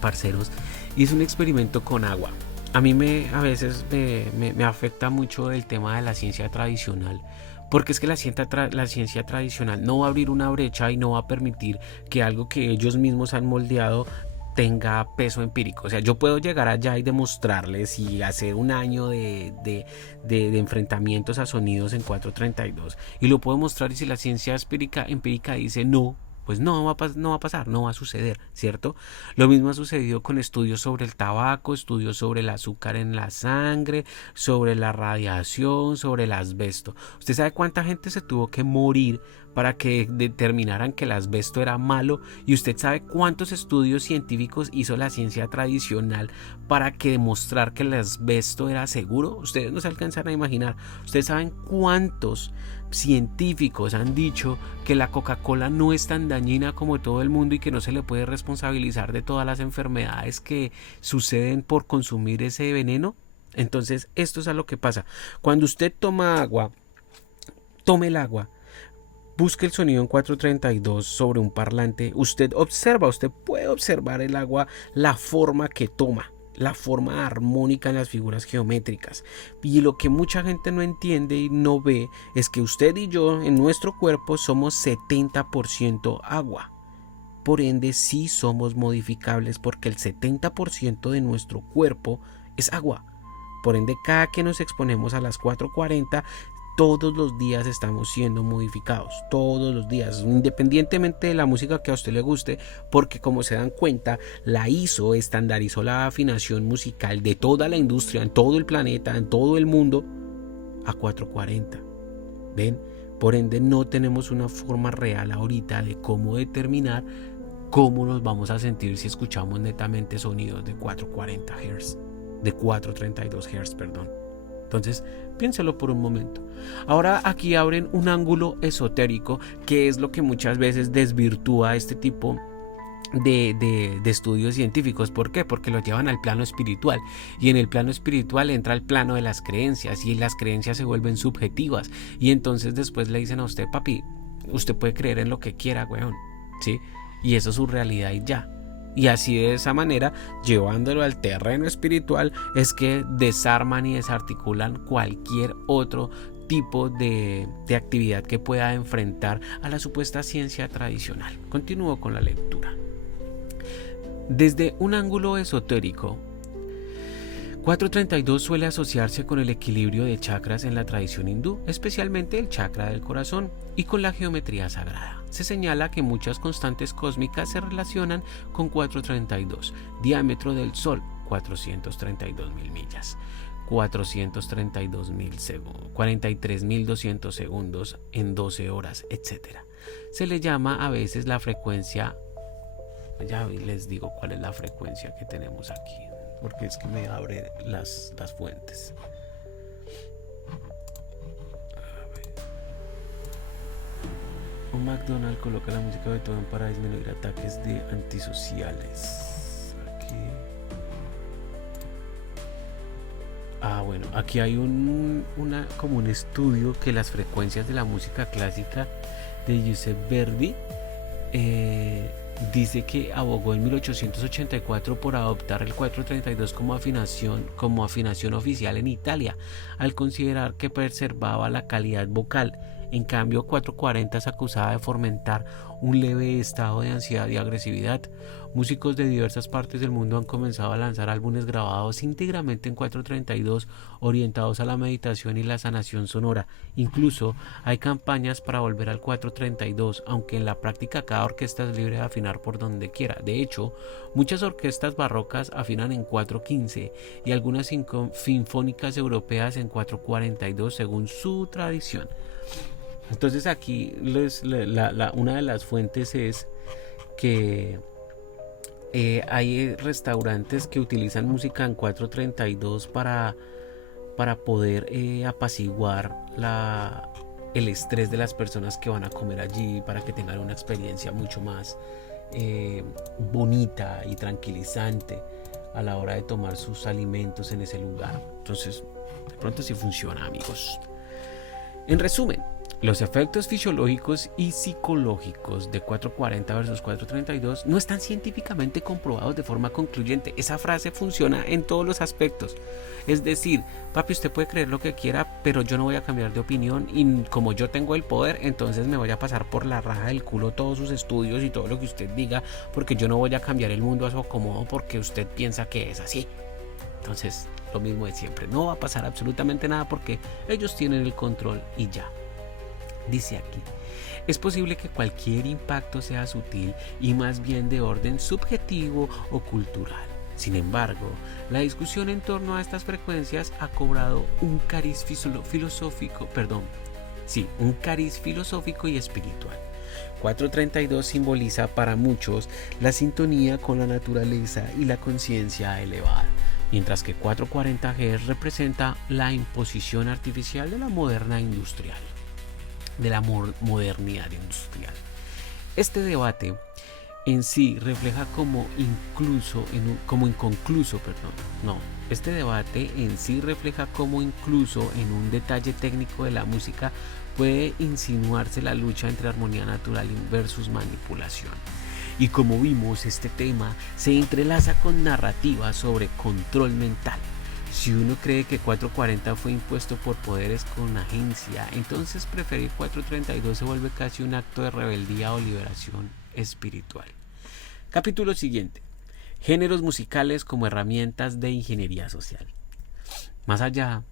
parceros, y es un experimento con agua. A mí a veces me afecta mucho el tema de la ciencia tradicional, porque es que la ciencia tradicional no va a abrir una brecha y no va a permitir que algo que ellos mismos han moldeado tenga peso empírico. O sea, yo puedo llegar allá y demostrarles y hacer un año de enfrentamientos a sonidos en 432 y lo puedo mostrar, y si la ciencia empírica dice no, pues no va a pasar, no va a suceder, ¿cierto? Lo mismo ha sucedido con estudios sobre el tabaco, estudios sobre el azúcar en la sangre, sobre la radiación, sobre el asbesto. ¿Usted sabe cuánta gente se tuvo que morir para que determinaran que el asbesto era malo? ¿Y usted sabe cuántos estudios científicos hizo la ciencia tradicional para que demostrar que el asbesto era seguro? Ustedes no se alcanzan a imaginar. ¿Ustedes saben cuántos científicos han dicho que la Coca-Cola no es tan dañina como todo el mundo y que no se le puede responsabilizar de todas las enfermedades que suceden por consumir ese veneno? Entonces, esto es a lo que pasa. Cuando usted toma agua, tome el agua, busque el sonido en 432 sobre un parlante, usted puede observar el agua, la forma que toma, la forma armónica en las figuras geométricas. Y lo que mucha gente no entiende y no ve es que usted y yo en nuestro cuerpo somos 70% agua. Por ende, sí somos modificables porque el 70% de nuestro cuerpo es agua. Por ende, cada que nos exponemos a las 440, todos los días estamos siendo modificados, todos los días, independientemente de la música que a usted le guste, porque como se dan cuenta, la ISO estandarizó la afinación musical de toda la industria, en todo el planeta, en todo el mundo, a 440. ¿Ven? Por ende, no tenemos una forma real ahorita de cómo determinar cómo nos vamos a sentir si escuchamos netamente sonidos de 440 Hz, de 432 Hz, perdón. Entonces, piénselo por un momento. Ahora aquí abren un ángulo esotérico, que es lo que muchas veces desvirtúa este tipo de estudios científicos. ¿Por qué? Porque lo llevan al plano espiritual, y en el plano espiritual entra el plano de las creencias, y las creencias se vuelven subjetivas, y entonces después le dicen a usted: papi, usted puede creer en lo que quiera, weón, ¿sí? Y eso es su realidad y ya. Y así, de esa manera, llevándolo al terreno espiritual, es que desarman y desarticulan cualquier otro tipo de actividad que pueda enfrentar a la supuesta ciencia tradicional. Continúo con la lectura. Desde un ángulo esotérico, 432 suele asociarse con el equilibrio de chakras en la tradición hindú, especialmente el chakra del corazón, y con la geometría sagrada. Se señala que muchas constantes cósmicas se relacionan con 432, diámetro del Sol, 432.000 millas, 43.200 segundos en 12 horas, etc. Se le llama a veces la frecuencia, ya les digo cuál es la frecuencia que tenemos aquí, porque es que me abre las fuentes. Un McDonald's coloca la música de Beethoven para disminuir ataques de antisociales. Aquí. Bueno, aquí hay como un estudio que las frecuencias de la música clásica de Giuseppe Verdi dice que abogó en 1884 por adoptar el 432 como afinación oficial en Italia, al considerar que preservaba la calidad vocal. En cambio, 440 es acusada de fomentar un leve estado de ansiedad y agresividad. Músicos de diversas partes del mundo han comenzado a lanzar álbumes grabados íntegramente en 432, orientados a la meditación y la sanación sonora. Incluso hay campañas para volver al 432, aunque en la práctica cada orquesta es libre de afinar por donde quiera. De hecho, muchas orquestas barrocas afinan en 415 y algunas sinfónicas europeas en 442 según su tradición. Entonces aquí una de las fuentes es que hay restaurantes que utilizan música en 432 para poder apaciguar el estrés de las personas que van a comer allí, para que tengan una experiencia mucho más bonita y tranquilizante a la hora de tomar sus alimentos en ese lugar. Entonces, de pronto sí funciona, amigos. En resumen, los efectos fisiológicos y psicológicos de 440 versus 432 no están científicamente comprobados de forma concluyente. Esa frase funciona en todos los aspectos. Es decir, papi, usted puede creer lo que quiera, pero yo no voy a cambiar de opinión, y como yo tengo el poder, entonces me voy a pasar por la raja del culo todos sus estudios y todo lo que usted diga, porque yo no voy a cambiar el mundo a su acomodo porque usted piensa que es así. Entonces, lo mismo de siempre. No va a pasar absolutamente nada porque ellos tienen el control y ya. Dice aquí: es posible que cualquier impacto sea sutil y más bien de orden subjetivo o cultural. Sin embargo, la discusión en torno a estas frecuencias ha cobrado un cariz filosófico y espiritual. 432 simboliza para muchos la sintonía con la naturaleza y la conciencia elevada, mientras que 440 Hz representa la imposición artificial de la modernidad industrial. Este debate en sí refleja como inconcluso Este debate en sí refleja cómo incluso en un detalle técnico de la música puede insinuarse la lucha entre armonía natural versus manipulación. Y como vimos, este tema se entrelaza con narrativas sobre control mental. Si uno cree que 440 fue impuesto por poderes con agencia, entonces preferir 432 se vuelve casi un acto de rebeldía o liberación espiritual. Capítulo siguiente. Géneros musicales como herramientas de ingeniería social. Más allá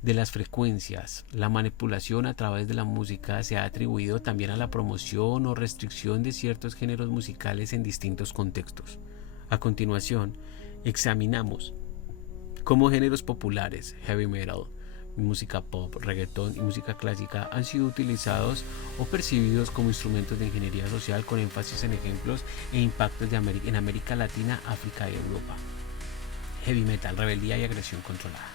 de las frecuencias, la manipulación a través de la música se ha atribuido también a la promoción o restricción de ciertos géneros musicales en distintos contextos. A continuación, examinamos cómo géneros populares, heavy metal, música pop, reggaetón y música clásica han sido utilizados o percibidos como instrumentos de ingeniería social con énfasis en ejemplos e impactos en América Latina, África y Europa. Heavy metal, rebeldía y agresión controlada.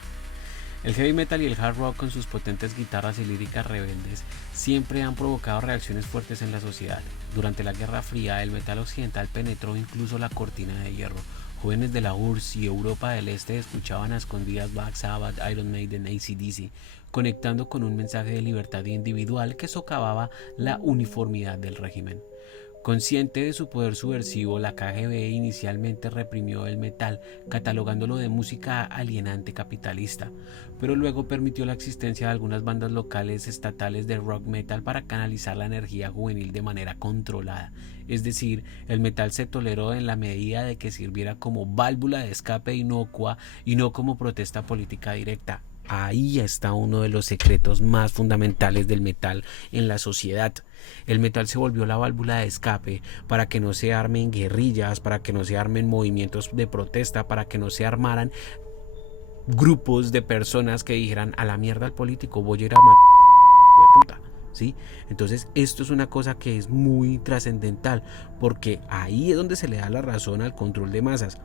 El heavy metal y el hard rock con sus potentes guitarras y líricas rebeldes siempre han provocado reacciones fuertes en la sociedad. Durante la Guerra Fría, el metal occidental penetró incluso la cortina de hierro. Jóvenes de la URSS y Europa del Este escuchaban a escondidas Black Sabbath, Iron Maiden, AC/DC, conectando con un mensaje de libertad individual que socavaba la uniformidad del régimen. Consciente de su poder subversivo, la KGB inicialmente reprimió el metal, catalogándolo de música alienante capitalista, pero luego permitió la existencia de algunas bandas locales estatales de rock metal para canalizar la energía juvenil de manera controlada. Es decir, el metal se toleró en la medida de que sirviera como válvula de escape inocua y no como protesta política directa. Ahí está uno de los secretos más fundamentales del metal en la sociedad. El metal se volvió la válvula de escape para que no se armen guerrillas, para que no se armen movimientos de protesta, para que no se armaran grupos de personas que dijeran a la mierda al político, voy a ir a matar a este puta. ¿Sí? Entonces esto es una cosa que es muy trascendental, porque ahí es donde se le da la razón al control de masas.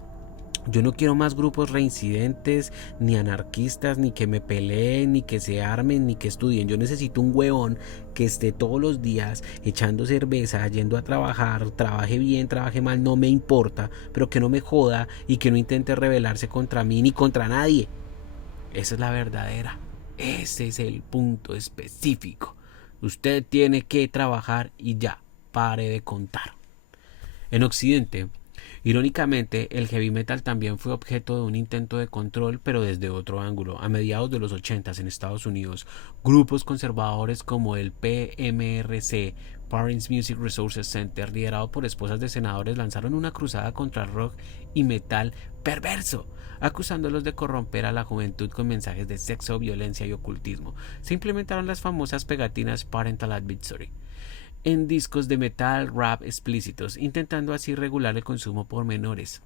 Yo no quiero más grupos reincidentes, ni anarquistas, ni que me peleen, ni que se armen, ni que estudien. Yo necesito un huevón que esté todos los días echando cerveza, yendo a trabajar, trabaje bien, trabaje mal, no me importa, pero que no me joda y que no intente rebelarse contra mí ni contra nadie. Esa es la verdadera. Ese es el punto específico. Usted tiene que trabajar y ya, pare de contar. En Occidente, irónicamente, el heavy metal también fue objeto de un intento de control, pero desde otro ángulo. A mediados de los 80 en Estados Unidos, grupos conservadores como el PMRC, Parents Music Resources Center, liderado por esposas de senadores, lanzaron una cruzada contra el rock y metal perverso, acusándolos de corromper a la juventud con mensajes de sexo, violencia y ocultismo. Se implementaron las famosas pegatinas Parental Advisory en discos de metal rap explícitos, intentando así regular el consumo por menores.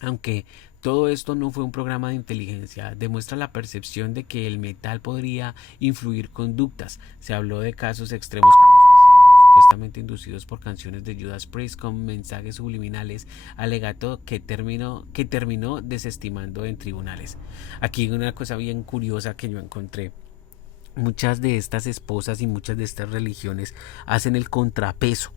Aunque todo esto no fue un programa de inteligencia, demuestra la percepción de que el metal podría influir conductas. Se habló de casos extremos como suicidios supuestamente inducidos por canciones de Judas Priest con mensajes subliminales, alegato que terminó desestimando en tribunales. Aquí hay una cosa bien curiosa que yo encontré. Muchas de estas esposas y muchas de estas religiones hacen el contrapeso.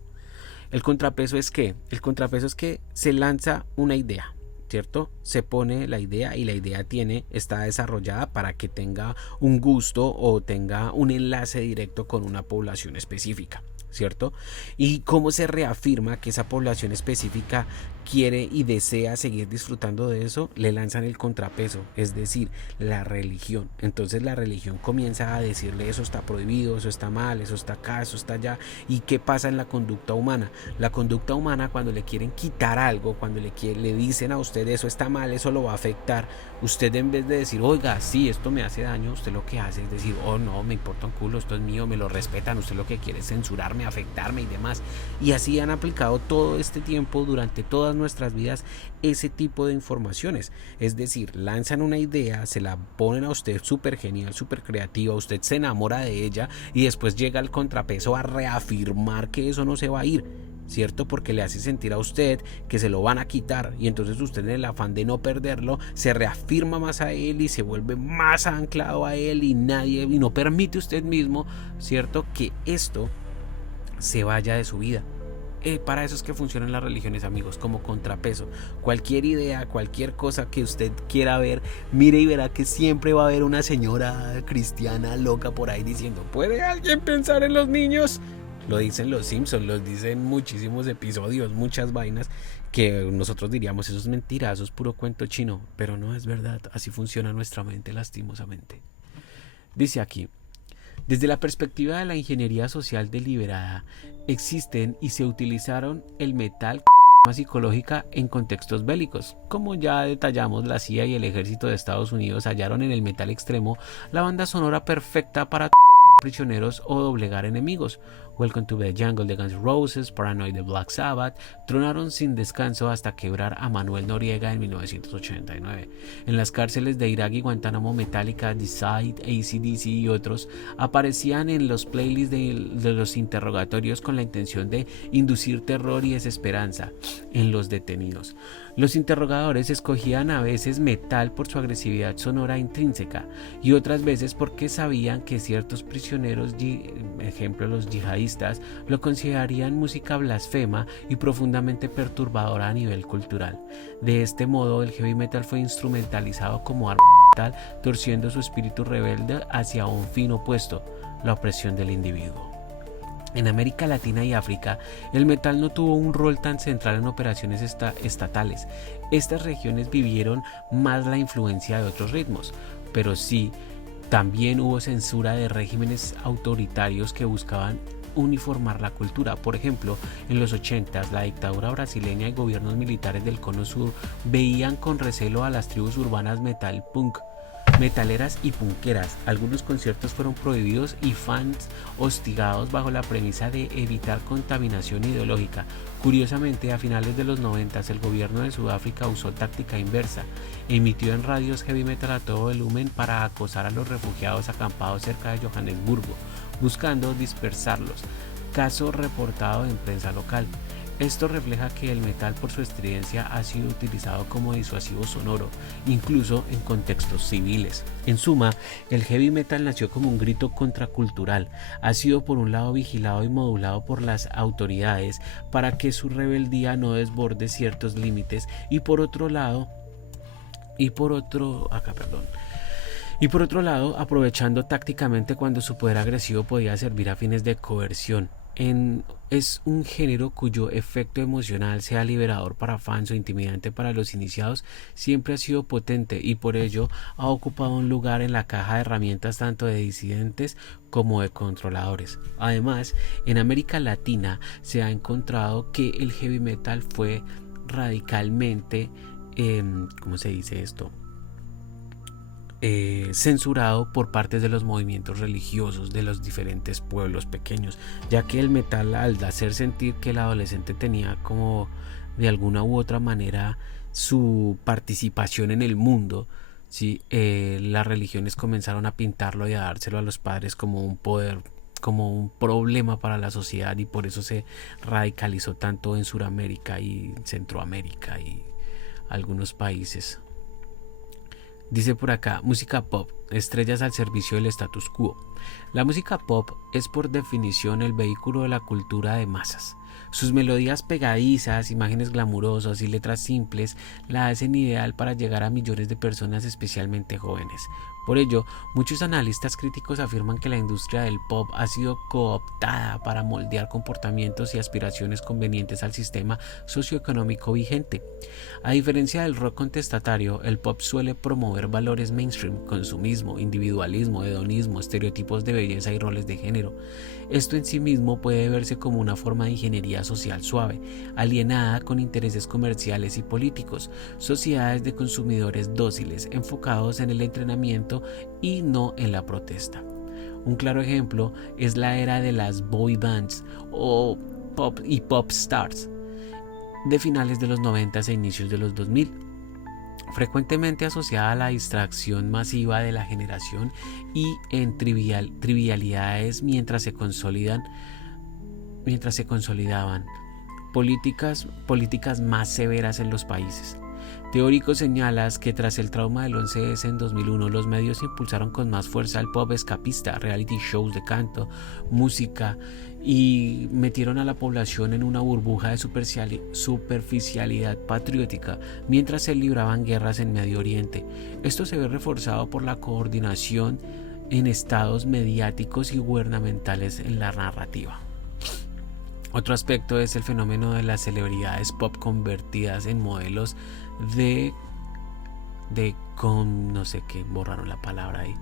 ¿El contrapeso es qué? El contrapeso es que se lanza una idea, ¿cierto? Se pone la idea y la idea está desarrollada para que tenga un gusto o tenga un enlace directo con una población específica, ¿cierto? Y cómo se reafirma que esa población específica quiere y desea seguir disfrutando de eso, le lanzan el contrapeso, es decir, la religión. Entonces la religión comienza a decirle eso está prohibido, eso está mal, eso está acá, eso está allá. ¿Y qué pasa en la conducta humana? La conducta humana, cuando le quieren quitar algo, cuando le dicen a usted eso está mal, eso lo va a afectar, usted en vez de decir, oiga, sí, esto me hace daño, usted lo que hace es decir, oh no, me importa un culo, esto es mío, me lo respetan, usted lo que quiere es censurarme, afectarme y demás. Y así han aplicado todo este tiempo, durante todas nuestras vidas, ese tipo de informaciones. Es decir, lanzan una idea, se la ponen a usted súper genial, súper creativa, usted se enamora de ella y después llega el contrapeso a reafirmar que eso no se va a ir, ¿cierto? Porque le hace sentir a usted que se lo van a quitar y entonces usted, en el afán de no perderlo, se reafirma más a él y se vuelve más anclado a él y no permite usted mismo, ¿cierto?, que esto se vaya de su vida. para eso es que funcionan las religiones, amigos, como contrapeso. Cualquier idea, cualquier cosa que usted quiera ver, mire y verá que siempre va a haber una señora cristiana loca por ahí diciendo: ¿puede alguien pensar en los niños? Lo dicen los Simpsons, lo dicen muchísimos episodios, muchas vainas que nosotros diríamos: eso es mentira, eso es puro cuento chino. Pero no es verdad, así funciona nuestra mente, lastimosamente. Dice aquí: desde la perspectiva de la ingeniería social deliberada, existen y se utilizaron el metal psicológica en contextos bélicos. Como ya detallamos, la CIA y el ejército de Estados Unidos hallaron en el metal extremo la banda sonora perfecta para prisioneros o doblegar enemigos. Welcome to the Jungle de Guns N' Roses, Paranoid de Black Sabbath, tronaron sin descanso hasta quebrar a Manuel Noriega en 1989. En las cárceles de Irak y Guantánamo, Metallica, Decide, AC/DC y otros aparecían en los playlists de los interrogatorios con la intención de inducir terror y desesperanza en los detenidos. Los interrogadores escogían a veces metal por su agresividad sonora intrínseca y otras veces porque sabían que ciertos prisioneros, ejemplo los yihadistas, lo considerarían música blasfema y profundamente perturbadora a nivel cultural. De este modo, el heavy metal fue instrumentalizado como arma mortal, torciendo su espíritu rebelde hacia un fin opuesto: la opresión del individuo. En América Latina y África, el metal no tuvo un rol tan central en operaciones estatales. Estas regiones vivieron más la influencia de otros ritmos, pero sí, también hubo censura de regímenes autoritarios que buscaban uniformar la cultura. Por ejemplo, en los 80s, la dictadura brasileña y gobiernos militares del Cono Sur veían con recelo a las tribus urbanas metaleras y punqueras. Algunos conciertos fueron prohibidos y fans hostigados bajo la premisa de evitar contaminación ideológica. Curiosamente, a finales de los 90, el gobierno de Sudáfrica usó táctica inversa. Emitió en radios heavy metal a todo volumen para acosar a los refugiados acampados cerca de Johannesburgo, buscando dispersarlos. Caso reportado en prensa local. Esto refleja que el metal, por su estridencia, ha sido utilizado como disuasivo sonoro, incluso en contextos civiles. En suma, el heavy metal nació como un grito contracultural. Ha sido por un lado vigilado y modulado por las autoridades para que su rebeldía no desborde ciertos límites, y por otro lado, aprovechando tácticamente cuando su poder agresivo podía servir a fines de coerción. Es un género cuyo efecto emocional, sea liberador para fans o intimidante para los iniciados, siempre ha sido potente y por ello ha ocupado un lugar en la caja de herramientas tanto de disidentes como de controladores. Además, en América Latina se ha encontrado que el heavy metal fue radicalmente, ¿cómo se dice esto?, censurado por partes de los movimientos religiosos de los diferentes pueblos pequeños, ya que el metal, al hacer sentir que el adolescente tenía como de alguna u otra manera su participación en el mundo, ¿sí? Las religiones comenzaron a pintarlo y a dárselo a los padres como un poder, como un problema para la sociedad, y por eso se radicalizó tanto en Sudamérica y Centroamérica y algunos países. Dice por acá: música pop, estrellas al servicio del status quo. La música pop es por definición el vehículo de la cultura de masas. Sus melodías pegadizas, imágenes glamurosas y letras simples la hacen ideal para llegar a millones de personas, especialmente jóvenes. Por ello, muchos analistas críticos afirman que la industria del pop ha sido cooptada para moldear comportamientos y aspiraciones convenientes al sistema socioeconómico vigente. A diferencia del rock contestatario, el pop suele promover valores mainstream: consumismo, individualismo, hedonismo, estereotipos de belleza y roles de género. Esto en sí mismo puede verse como una forma de ingeniería social suave, alienada con intereses comerciales y políticos, sociedades de consumidores dóciles, enfocados en el entrenamiento y no en la protesta. Un claro ejemplo es la era de las boy bands o pop stars de finales de los 90 e inicios de los 2000, frecuentemente asociada a la distracción masiva de la generación y en trivialidades mientras se consolidaban políticas más severas en los países. Teórico señala que tras el trauma del 11S en 2001, los medios impulsaron con más fuerza el pop escapista, reality shows de canto, música, y metieron a la población en una burbuja de superficialidad patriótica mientras se libraban guerras en Medio Oriente. Esto se ve reforzado por la coordinación en estados mediáticos y gubernamentales en la narrativa. Otro aspecto es el fenómeno de las celebridades pop convertidas en modelos no sé qué, borraron la palabra ahí.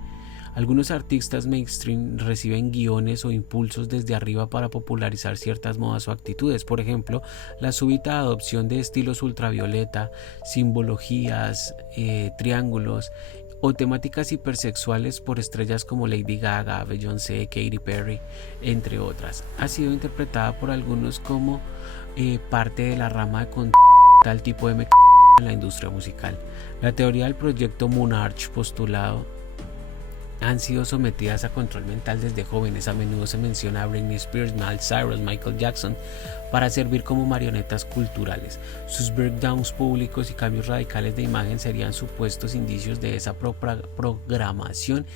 Algunos artistas mainstream reciben guiones o impulsos desde arriba para popularizar ciertas modas o actitudes. Por ejemplo, la súbita adopción de estilos ultravioleta, simbologías, triángulos o temáticas hipersexuales por estrellas como Lady Gaga, Beyoncé, Katy Perry, entre otras. Ha sido interpretada por algunos como parte de la rama de tal tipo de en la industria musical. La teoría del proyecto Monarch postulado han sido sometidas a control mental desde jóvenes. A menudo se menciona a Britney Spears, Miley Cyrus, Michael Jackson para servir como marionetas culturales. Sus breakdowns públicos y cambios radicales de imagen serían supuestos indicios de esa programación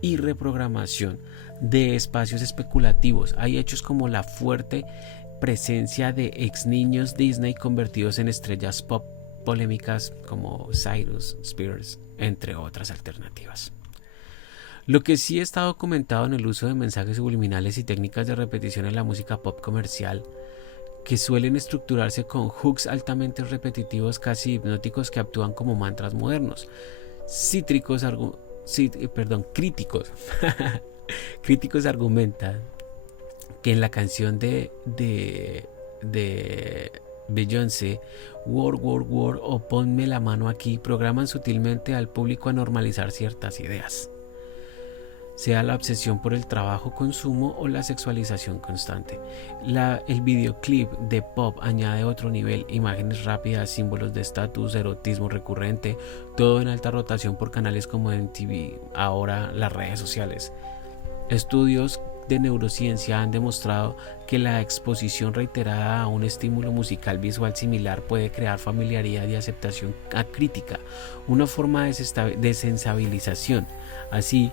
y reprogramación de espacios especulativos. Hay hechos como la fuerte presencia de ex niños Disney convertidos en estrellas pop polémicas como Cyrus, Spears, entre otras alternativas. Lo que sí está documentado en el uso de mensajes subliminales y técnicas de repetición en la música pop comercial, que suelen estructurarse con hooks altamente repetitivos, casi hipnóticos, que actúan como mantras modernos. Críticos argumentan que en la canción de Beyoncé, Work, Work, Work o Ponme la mano aquí, programan sutilmente al público a normalizar ciertas ideas, sea la obsesión por el trabajo, consumo o la sexualización constante. El videoclip de Pop añade otro nivel: imágenes rápidas, símbolos de estatus, erotismo recurrente, todo en alta rotación por canales como MTV, ahora las redes sociales. Estudios de neurociencia han demostrado que la exposición reiterada a un estímulo musical visual similar puede crear familiaridad y aceptación acrítica, una forma de desensibilización. Así,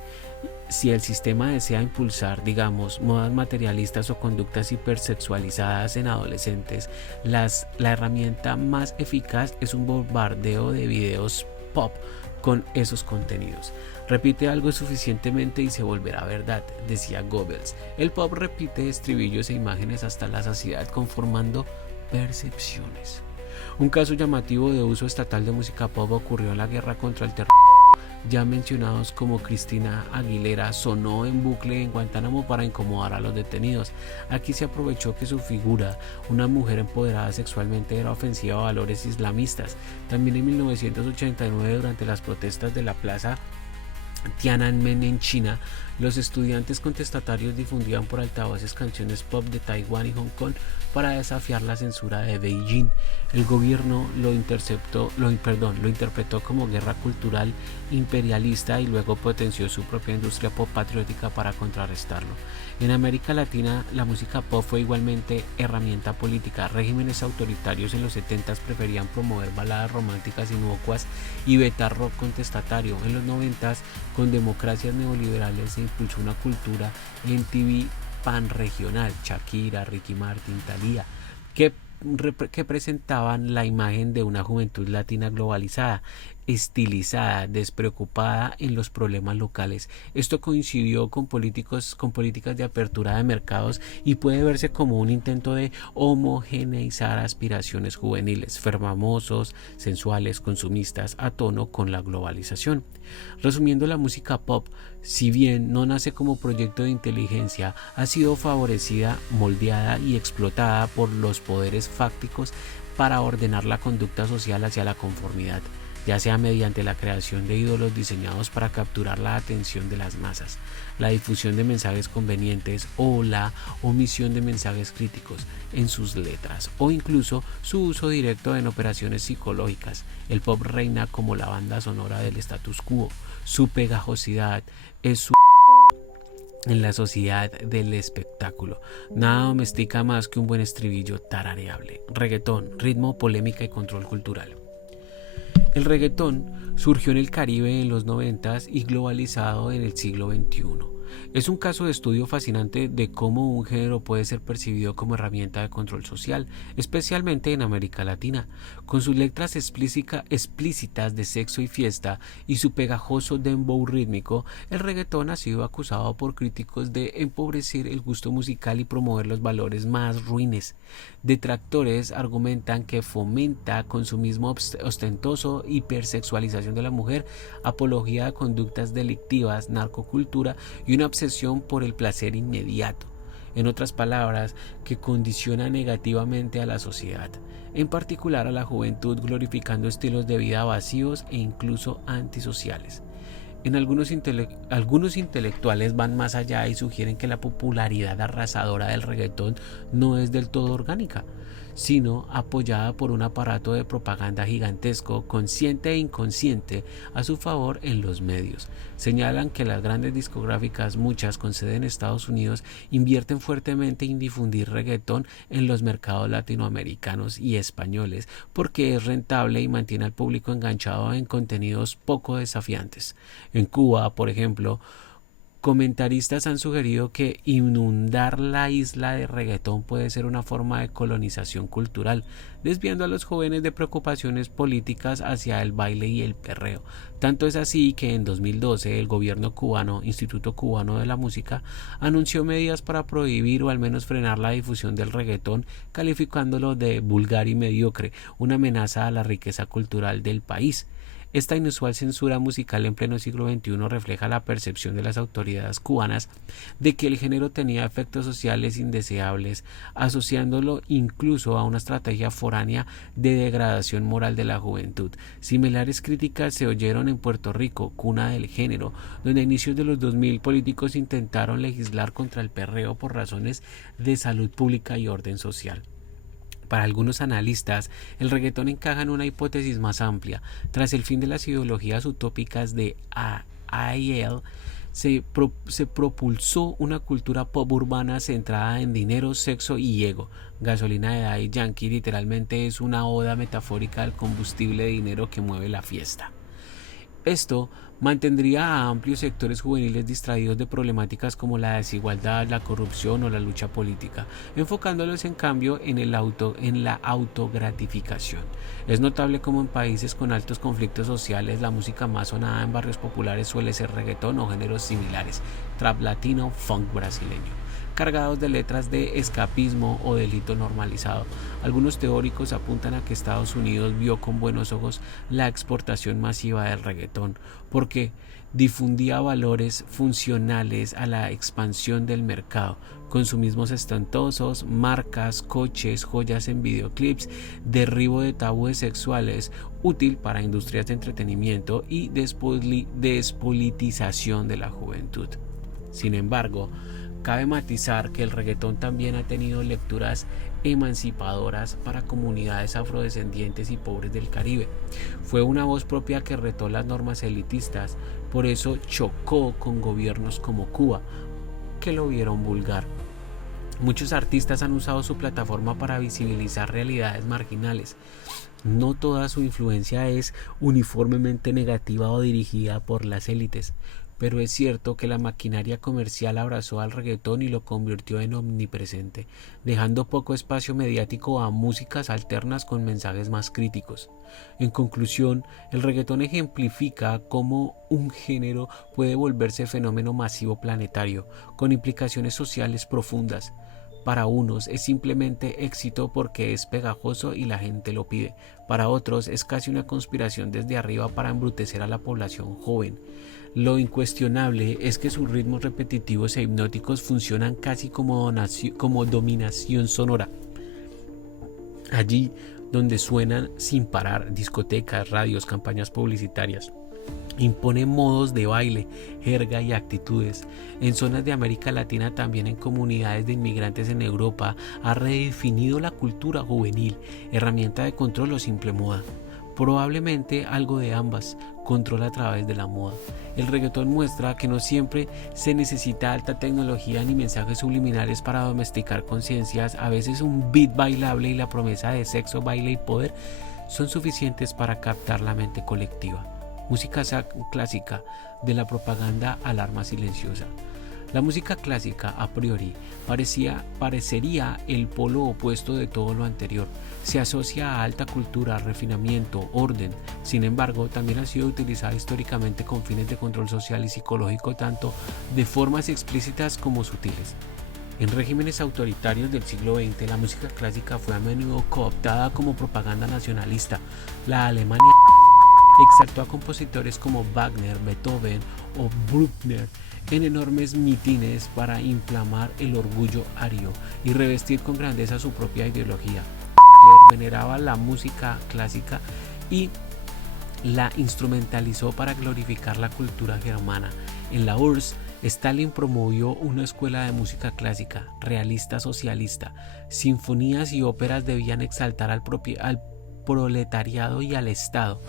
si el sistema desea impulsar, digamos, modas materialistas o conductas hipersexualizadas en adolescentes, la herramienta más eficaz es un bombardeo de videos pop con esos contenidos. Repite algo suficientemente y se volverá verdad, decía Goebbels. El pop repite estribillos e imágenes hasta la saciedad, conformando percepciones. Un caso llamativo de uso estatal de música pop ocurrió en la guerra contra el terrorismo. Ya mencionados como Cristina Aguilera sonó en bucle en Guantánamo para incomodar a los detenidos. Aquí se aprovechó que su figura, una mujer empoderada sexualmente, era ofensiva a valores islamistas. También en 1989, durante las protestas de la plaza Tiananmen en China, los estudiantes contestatarios difundían por altavoces canciones pop de Taiwán y Hong Kong para desafiar la censura de Beijing. El gobierno lo interpretó como guerra cultural imperialista y luego potenció su propia industria pop patriótica para contrarrestarlo. En América Latina, la música pop fue igualmente herramienta política. Regímenes autoritarios en los 70s preferían promover baladas románticas inocuas y vetar rock contestatario. En los 90s, con democracias neoliberales, se impulsó una cultura en TV panregional, Shakira, Ricky Martin, Thalía, que presentaban la imagen de una juventud latina globalizada, estilizada, despreocupada en los problemas locales. Esto coincidió con políticas de apertura de mercados y puede verse como un intento de homogeneizar aspiraciones juveniles, famosos, sensuales, consumistas, a tono con la globalización. Resumiendo, la música pop, si bien no nace como proyecto de inteligencia, ha sido favorecida, moldeada y explotada por los poderes fácticos para ordenar la conducta social hacia la conformidad, ya sea mediante la creación de ídolos diseñados para capturar la atención de las masas, la difusión de mensajes convenientes o la omisión de mensajes críticos en sus letras, o incluso su uso directo en operaciones psicológicas. El pop reina como la banda sonora del status quo. Su pegajosidad es en la sociedad del espectáculo. Nada domestica más que un buen estribillo tarareable. Reggaetón, ritmo, polémica y control cultural. El reggaetón surgió en el Caribe en los 90 y globalizado en el siglo XXI. Es un caso de estudio fascinante de cómo un género puede ser percibido como herramienta de control social, especialmente en América Latina. Con sus letras explícitas de sexo y fiesta y su pegajoso dembow rítmico, el reggaetón ha sido acusado por críticos de empobrecer el gusto musical y promover los valores más ruines. Detractores argumentan que fomenta consumismo ostentoso, hipersexualización de la mujer, apología de conductas delictivas, narcocultura y una obsesión por el placer inmediato. En otras palabras, que condiciona negativamente a la sociedad, en particular a la juventud, glorificando estilos de vida vacíos e incluso antisociales. Algunos intelectuales van más allá y sugieren que la popularidad arrasadora del reggaetón no es del todo orgánica, sino apoyada por un aparato de propaganda gigantesco, consciente e inconsciente, a su favor en los medios. Señalan que las grandes discográficas, muchas con sede en Estados Unidos, invierten fuertemente en difundir reggaetón en los mercados latinoamericanos y españoles, porque es rentable y mantiene al público enganchado en contenidos poco desafiantes. En Cuba, por ejemplo, comentaristas han sugerido que inundar la isla de reggaetón puede ser una forma de colonización cultural, desviando a los jóvenes de preocupaciones políticas hacia el baile y el perreo. Tanto es así que en 2012 el gobierno cubano, Instituto Cubano de la Música, anunció medidas para prohibir o al menos frenar la difusión del reggaetón, calificándolo de vulgar y mediocre, una amenaza a la riqueza cultural del país. Esta inusual censura musical en pleno siglo XXI refleja la percepción de las autoridades cubanas de que el género tenía efectos sociales indeseables, asociándolo incluso a una estrategia foránea de degradación moral de la juventud. Similares críticas se oyeron en Puerto Rico, cuna del género, donde a inicios de los 2000 políticos intentaron legislar contra el perreo por razones de salud pública y orden social. Para algunos analistas, el reggaetón encaja en una hipótesis más amplia. Tras el fin de las ideologías utópicas de AIL, se propulsó una cultura pop urbana centrada en dinero, sexo y ego. Gasolina de Daddy Yankee literalmente es una oda metafórica al combustible de dinero que mueve la fiesta. Esto mantendría a amplios sectores juveniles distraídos de problemáticas como la desigualdad, la corrupción o la lucha política, enfocándolos en cambio en la autogratificación. Es notable como en países con altos conflictos sociales la música más sonada en barrios populares suele ser reggaetón o géneros similares, trap latino, funk brasileño, cargados de letras de escapismo o delito normalizado. Algunos teóricos apuntan a que Estados Unidos vio con buenos ojos la exportación masiva del reggaetón, porque difundía valores funcionales a la expansión del mercado, consumismos ostentosos, marcas, coches, joyas en videoclips, derribo de tabúes sexuales, útil para industrias de entretenimiento y despolitización de la juventud. Sin embargo, cabe matizar que el reggaetón también ha tenido lecturas emancipadoras para comunidades afrodescendientes y pobres del Caribe. Fue una voz propia que retó las normas elitistas, por eso chocó con gobiernos como Cuba, que lo vieron vulgar. Muchos artistas han usado su plataforma para visibilizar realidades marginales. No toda su influencia es uniformemente negativa o dirigida por las élites, pero es cierto que la maquinaria comercial abrazó al reggaetón y lo convirtió en omnipresente, dejando poco espacio mediático a músicas alternas con mensajes más críticos. En conclusión, el reggaetón ejemplifica cómo un género puede volverse fenómeno masivo planetario, con implicaciones sociales profundas. Para unos es simplemente éxito porque es pegajoso y la gente lo pide. Para otros es casi una conspiración desde arriba para embrutecer a la población joven. Lo incuestionable es que sus ritmos repetitivos e hipnóticos funcionan casi como dominación sonora. Allí donde suenan sin parar, discotecas, radios, campañas publicitarias. Impone modos de baile, jerga y actitudes. En zonas de América Latina, también en comunidades de inmigrantes en Europa, ha redefinido la cultura juvenil, herramienta de control o simple moda. Probablemente algo de ambas, control a través de la moda. El reggaetón muestra que no siempre se necesita alta tecnología ni mensajes subliminales para domesticar conciencias. A veces un beat bailable y la promesa de sexo, baile y poder son suficientes para captar la mente colectiva. Música clásica, de la propaganda al arma silenciosa. La música clásica, a priori, parecería el polo opuesto de todo lo anterior. Se asocia a alta cultura, refinamiento, orden. Sin embargo, también ha sido utilizada históricamente con fines de control social y psicológico, tanto de formas explícitas como sutiles. En regímenes autoritarios del siglo XX, la música clásica fue a menudo cooptada como propaganda nacionalista. La Alemania exaltó a compositores como Wagner, Beethoven o Bruckner en enormes mítines para inflamar el orgullo ario y revestir con grandeza su propia ideología. Hitler veneraba la música clásica y la instrumentalizó para glorificar la cultura germana. En la URSS, Stalin promovió una escuela de música clásica, realista socialista. Sinfonías y óperas debían exaltar al proletariado y al Estado.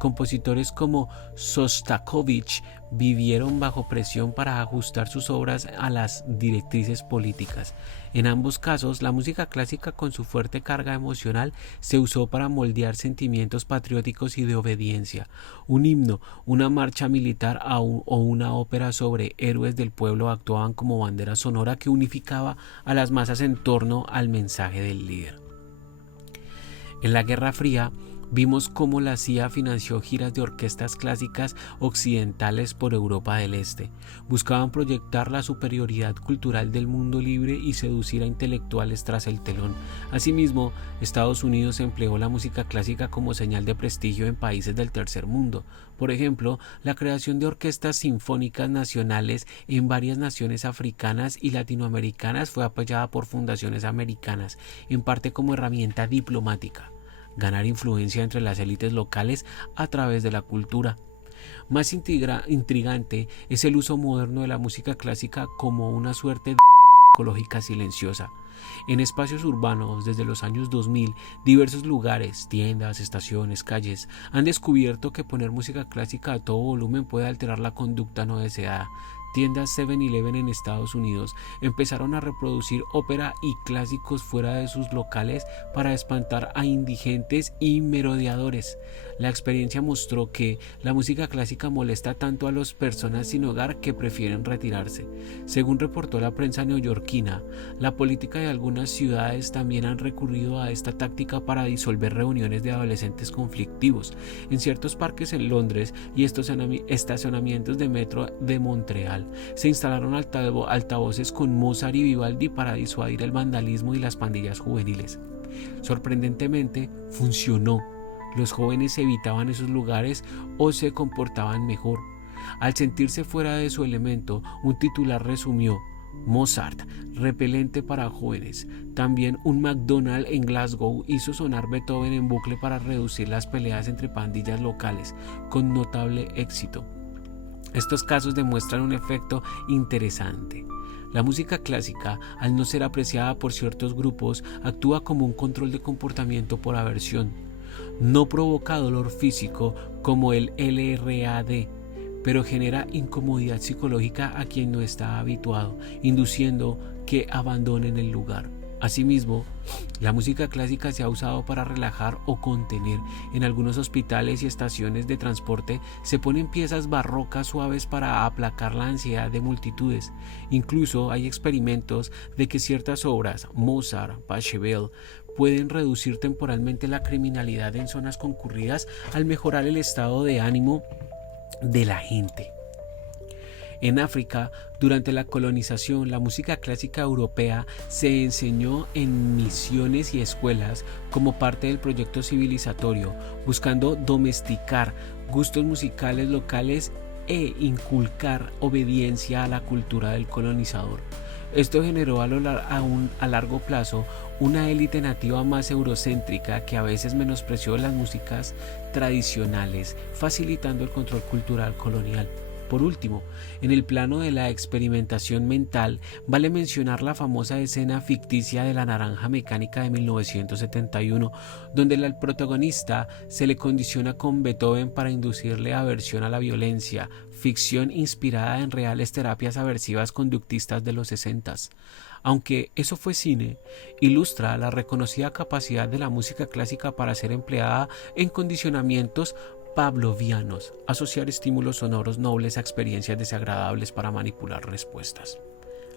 Compositores como Sostakovich vivieron bajo presión para ajustar sus obras a las directrices políticas. En ambos casos, la música clásica, con su fuerte carga emocional, se usó para moldear sentimientos patrióticos y de obediencia. Un himno, una marcha militar o una ópera sobre héroes del pueblo actuaban como bandera sonora que unificaba a las masas en torno al mensaje del líder. En la Guerra Fría, vimos cómo la CIA financió giras de orquestas clásicas occidentales por Europa del Este. Buscaban proyectar la superioridad cultural del mundo libre y seducir a intelectuales tras el telón. Asimismo, Estados Unidos empleó la música clásica como señal de prestigio en países del tercer mundo. Por ejemplo, la creación de orquestas sinfónicas nacionales en varias naciones africanas y latinoamericanas fue apoyada por fundaciones americanas, en parte como herramienta diplomática. Ganar influencia entre las élites locales a través de la cultura. Más intrigante es el uso moderno de la música clásica como una suerte de ecológica silenciosa. En espacios urbanos, desde los años 2000, diversos lugares, tiendas, estaciones, calles, han descubierto que poner música clásica a todo volumen puede alterar la conducta no deseada. Tiendas 7-Eleven en Estados Unidos empezaron a reproducir ópera y clásicos fuera de sus locales para espantar a indigentes y merodeadores. La experiencia mostró que la música clásica molesta tanto a las personas sin hogar que prefieren retirarse. Según reportó la prensa neoyorquina, la política de algunas ciudades también han recurrido a esta táctica para disolver reuniones de adolescentes conflictivos. En ciertos parques en Londres y estacionamientos de metro de Montreal, se instalaron altavoces con Mozart y Vivaldi para disuadir el vandalismo y las pandillas juveniles. Sorprendentemente, funcionó. Los jóvenes evitaban esos lugares o se comportaban mejor. Al sentirse fuera de su elemento, un titular resumió: Mozart, repelente para jóvenes. También un McDonald's en Glasgow hizo sonar Beethoven en bucle para reducir las peleas entre pandillas locales, con notable éxito. Estos casos demuestran un efecto interesante. La música clásica, al no ser apreciada por ciertos grupos, actúa como un control de comportamiento por aversión. No provoca dolor físico como el LRAD, pero genera incomodidad psicológica a quien no está habituado, induciendo que abandonen el lugar. Asimismo, la música clásica se ha usado para relajar o contener. En algunos hospitales y estaciones de transporte se ponen piezas barrocas suaves para aplacar la ansiedad de multitudes. Incluso hay experimentos de que ciertas obras, Mozart, Pachelbel, pueden reducir temporalmente la criminalidad en zonas concurridas al mejorar el estado de ánimo de la gente. En África, durante la colonización, la música clásica europea se enseñó en misiones y escuelas como parte del proyecto civilizatorio, buscando domesticar gustos musicales locales e inculcar obediencia a la cultura del colonizador. Esto generó a largo plazo una élite nativa más eurocéntrica que a veces menospreció las músicas tradicionales, facilitando el control cultural colonial. por último, en el plano de la experimentación mental, vale mencionar la famosa escena ficticia de La Naranja Mecánica de 1971, donde al protagonista se le condiciona con Beethoven para inducirle aversión a la violencia, ficción inspirada en reales terapias aversivas conductistas de los 60. Aunque eso fue cine, ilustra la reconocida capacidad de la música clásica para ser empleada en condicionamientos pavlovianos, asociar estímulos sonoros nobles a experiencias desagradables para manipular respuestas.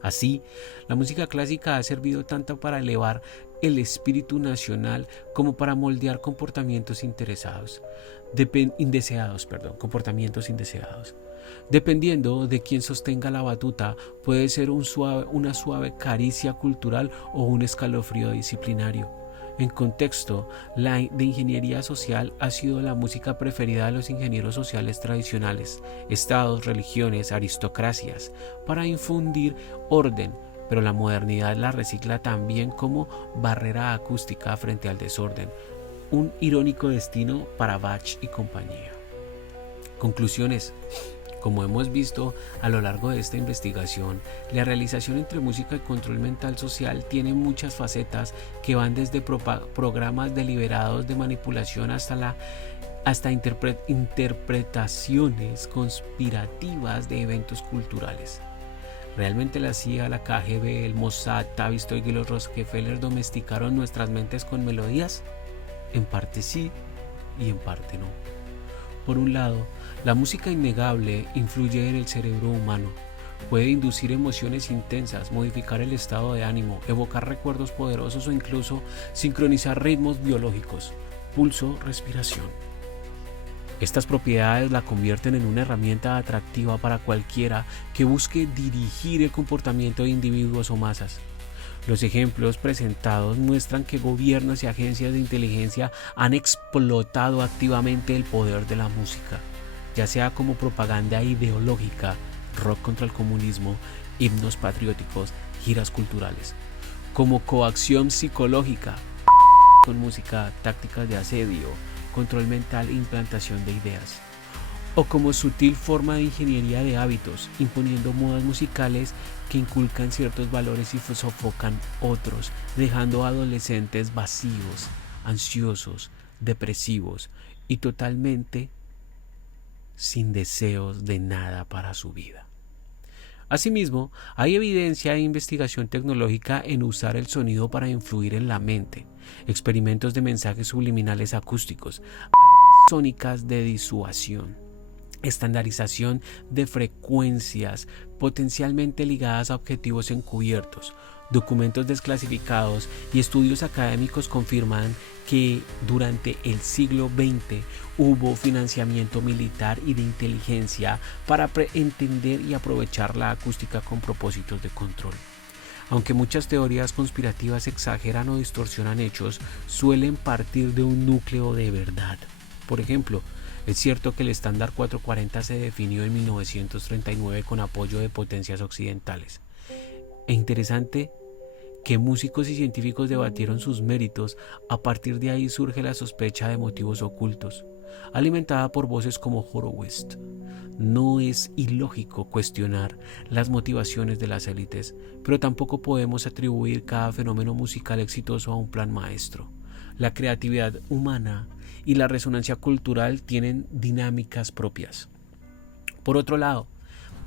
Así, la música clásica ha servido tanto para elevar el espíritu nacional como para moldear comportamientos indeseados. Dependiendo de quién sostenga la batuta, puede ser una suave caricia cultural o un escalofrío disciplinario. En contexto, la de ingeniería social ha sido la música preferida de los ingenieros sociales tradicionales, estados, religiones, aristocracias, para infundir orden, pero la modernidad la recicla también como barrera acústica frente al desorden, un irónico destino para Bach y compañía. Conclusiones. Como hemos visto a lo largo de esta investigación, la realización entre música y control mental social tiene muchas facetas que van desde programas deliberados de manipulación hasta interpretaciones conspirativas de eventos culturales. ¿Realmente la CIA, la KGB, el Mossad, Tavistock y los Rockefeller domesticaron nuestras mentes con melodías? En parte sí y en parte no. Por un lado, la música innegable influye en el cerebro humano. Puede inducir emociones intensas, modificar el estado de ánimo, evocar recuerdos poderosos o incluso sincronizar ritmos biológicos, pulso, respiración. Estas propiedades la convierten en una herramienta atractiva para cualquiera que busque dirigir el comportamiento de individuos o masas. Los ejemplos presentados muestran que gobiernos y agencias de inteligencia han explotado activamente el poder de la música, ya sea como propaganda ideológica, rock contra el comunismo, himnos patrióticos, giras culturales, como coacción psicológica, con música, tácticas de asedio, control mental e implantación de ideas, o como sutil forma de ingeniería de hábitos, imponiendo modas musicales que inculcan ciertos valores y sofocan otros, dejando a adolescentes vacíos, ansiosos, depresivos y totalmente sin deseos de nada para su vida. Asimismo, hay evidencia e investigación tecnológica en usar el sonido para influir en la mente, experimentos de mensajes subliminales acústicos, armas sónicas de disuasión, estandarización de frecuencias potencialmente ligadas a objetivos encubiertos. Documentos desclasificados y estudios académicos confirman que durante el siglo XX hubo financiamiento militar y de inteligencia para entender y aprovechar la acústica con propósitos de control. Aunque muchas teorías conspirativas exageran o distorsionan hechos, suelen partir de un núcleo de verdad. Por ejemplo, es cierto que el estándar 440 se definió en 1939 con apoyo de potencias occidentales. Es interesante que músicos y científicos debatieron sus méritos. A partir de ahí surge la sospecha de motivos ocultos, alimentada por voces como Horowitz. No es ilógico cuestionar las motivaciones de las élites, pero tampoco podemos atribuir cada fenómeno musical exitoso a un plan maestro. La creatividad humana y la resonancia cultural tienen dinámicas propias. Por otro lado,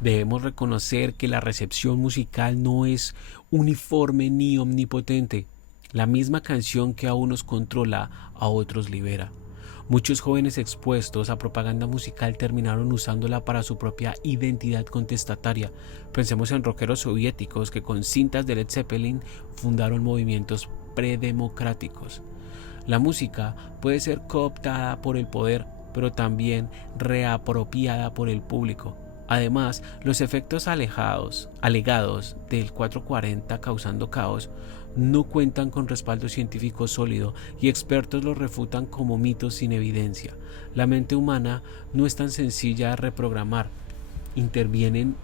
debemos reconocer que la recepción musical no es uniforme ni omnipotente. La misma canción que a unos controla, a otros libera. Muchos jóvenes expuestos a propaganda musical terminaron usándola para su propia identidad contestataria. Pensemos en rockeros soviéticos que con cintas de Led Zeppelin fundaron movimientos predemocráticos. La música puede ser cooptada por el poder, pero también reapropiada por el público. Además, los efectos alegados del 440 causando caos no cuentan con respaldo científico sólido y expertos los refutan como mitos sin evidencia. La mente humana no es tan sencilla de reprogramar. Intervienen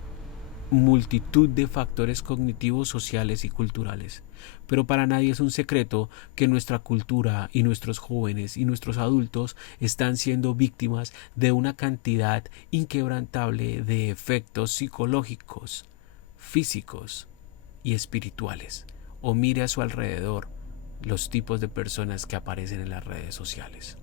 multitud de factores cognitivos, sociales y culturales. Pero para nadie es un secreto que nuestra cultura y nuestros jóvenes y nuestros adultos están siendo víctimas de una cantidad inquebrantable de efectos psicológicos, físicos y espirituales. O mire a su alrededor los tipos de personas que aparecen en las redes sociales.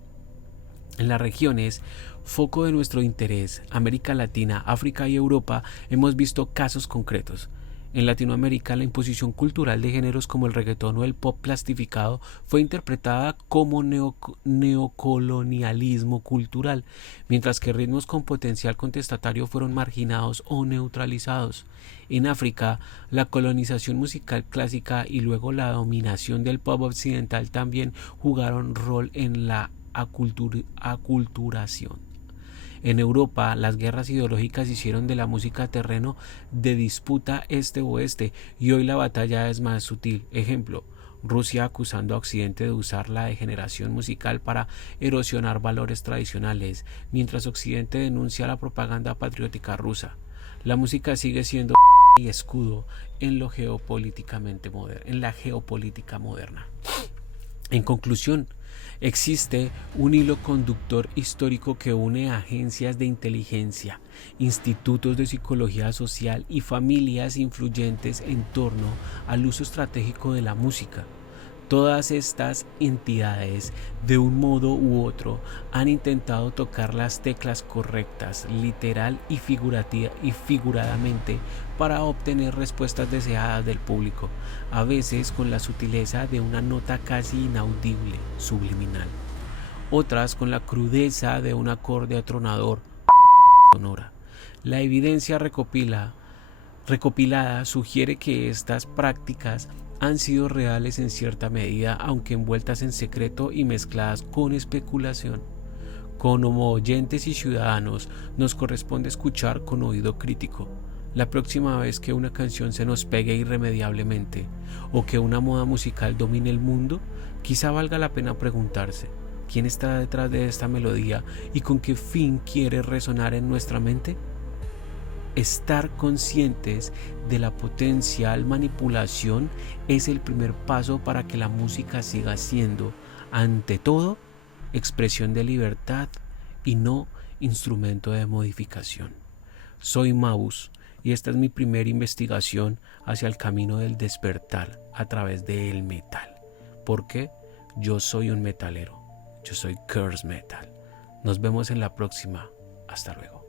En las regiones foco de nuestro interés, América Latina, África y Europa, hemos visto casos concretos. En Latinoamérica, la imposición cultural de géneros como el reggaetón o el pop plastificado fue interpretada como neocolonialismo cultural, mientras que ritmos con potencial contestatario fueron marginados o neutralizados. En África, la colonización musical clásica y luego la dominación del pop occidental también jugaron rol en la aculturación. En Europa, las guerras ideológicas hicieron de la música terreno de disputa este-oeste y hoy la batalla es más sutil. Ejemplo, Rusia acusando a Occidente de usar la degeneración musical para erosionar valores tradicionales, mientras Occidente denuncia la propaganda patriótica rusa. La música sigue siendo y escudo en la geopolítica moderna. En conclusión, existe un hilo conductor histórico que une a agencias de inteligencia, institutos de psicología social y familias influyentes en torno al uso estratégico de la música. Todas estas entidades, de un modo u otro, han intentado tocar las teclas correctas, literal y figuradamente, para obtener respuestas deseadas del público, a veces con la sutileza de una nota casi inaudible, subliminal, otras con la crudeza de un acorde atronador, sonora. La evidencia recopilada sugiere que estas prácticas han sido reales en cierta medida, aunque envueltas en secreto y mezcladas con especulación. Como oyentes y ciudadanos, nos corresponde escuchar con oído crítico. La próxima vez que una canción se nos pegue irremediablemente o que una moda musical domine el mundo, quizá valga la pena preguntarse: ¿quién está detrás de esta melodía y con qué fin quiere resonar en nuestra mente? Estar conscientes de la potencial manipulación es el primer paso para que la música siga siendo, ante todo, expresión de libertad y no instrumento de modificación. Soy Maus y esta es mi primera investigación hacia el camino del despertar a través del metal. Porque yo soy un metalero, yo soy Curse Metal. Nos vemos en la próxima. Hasta luego.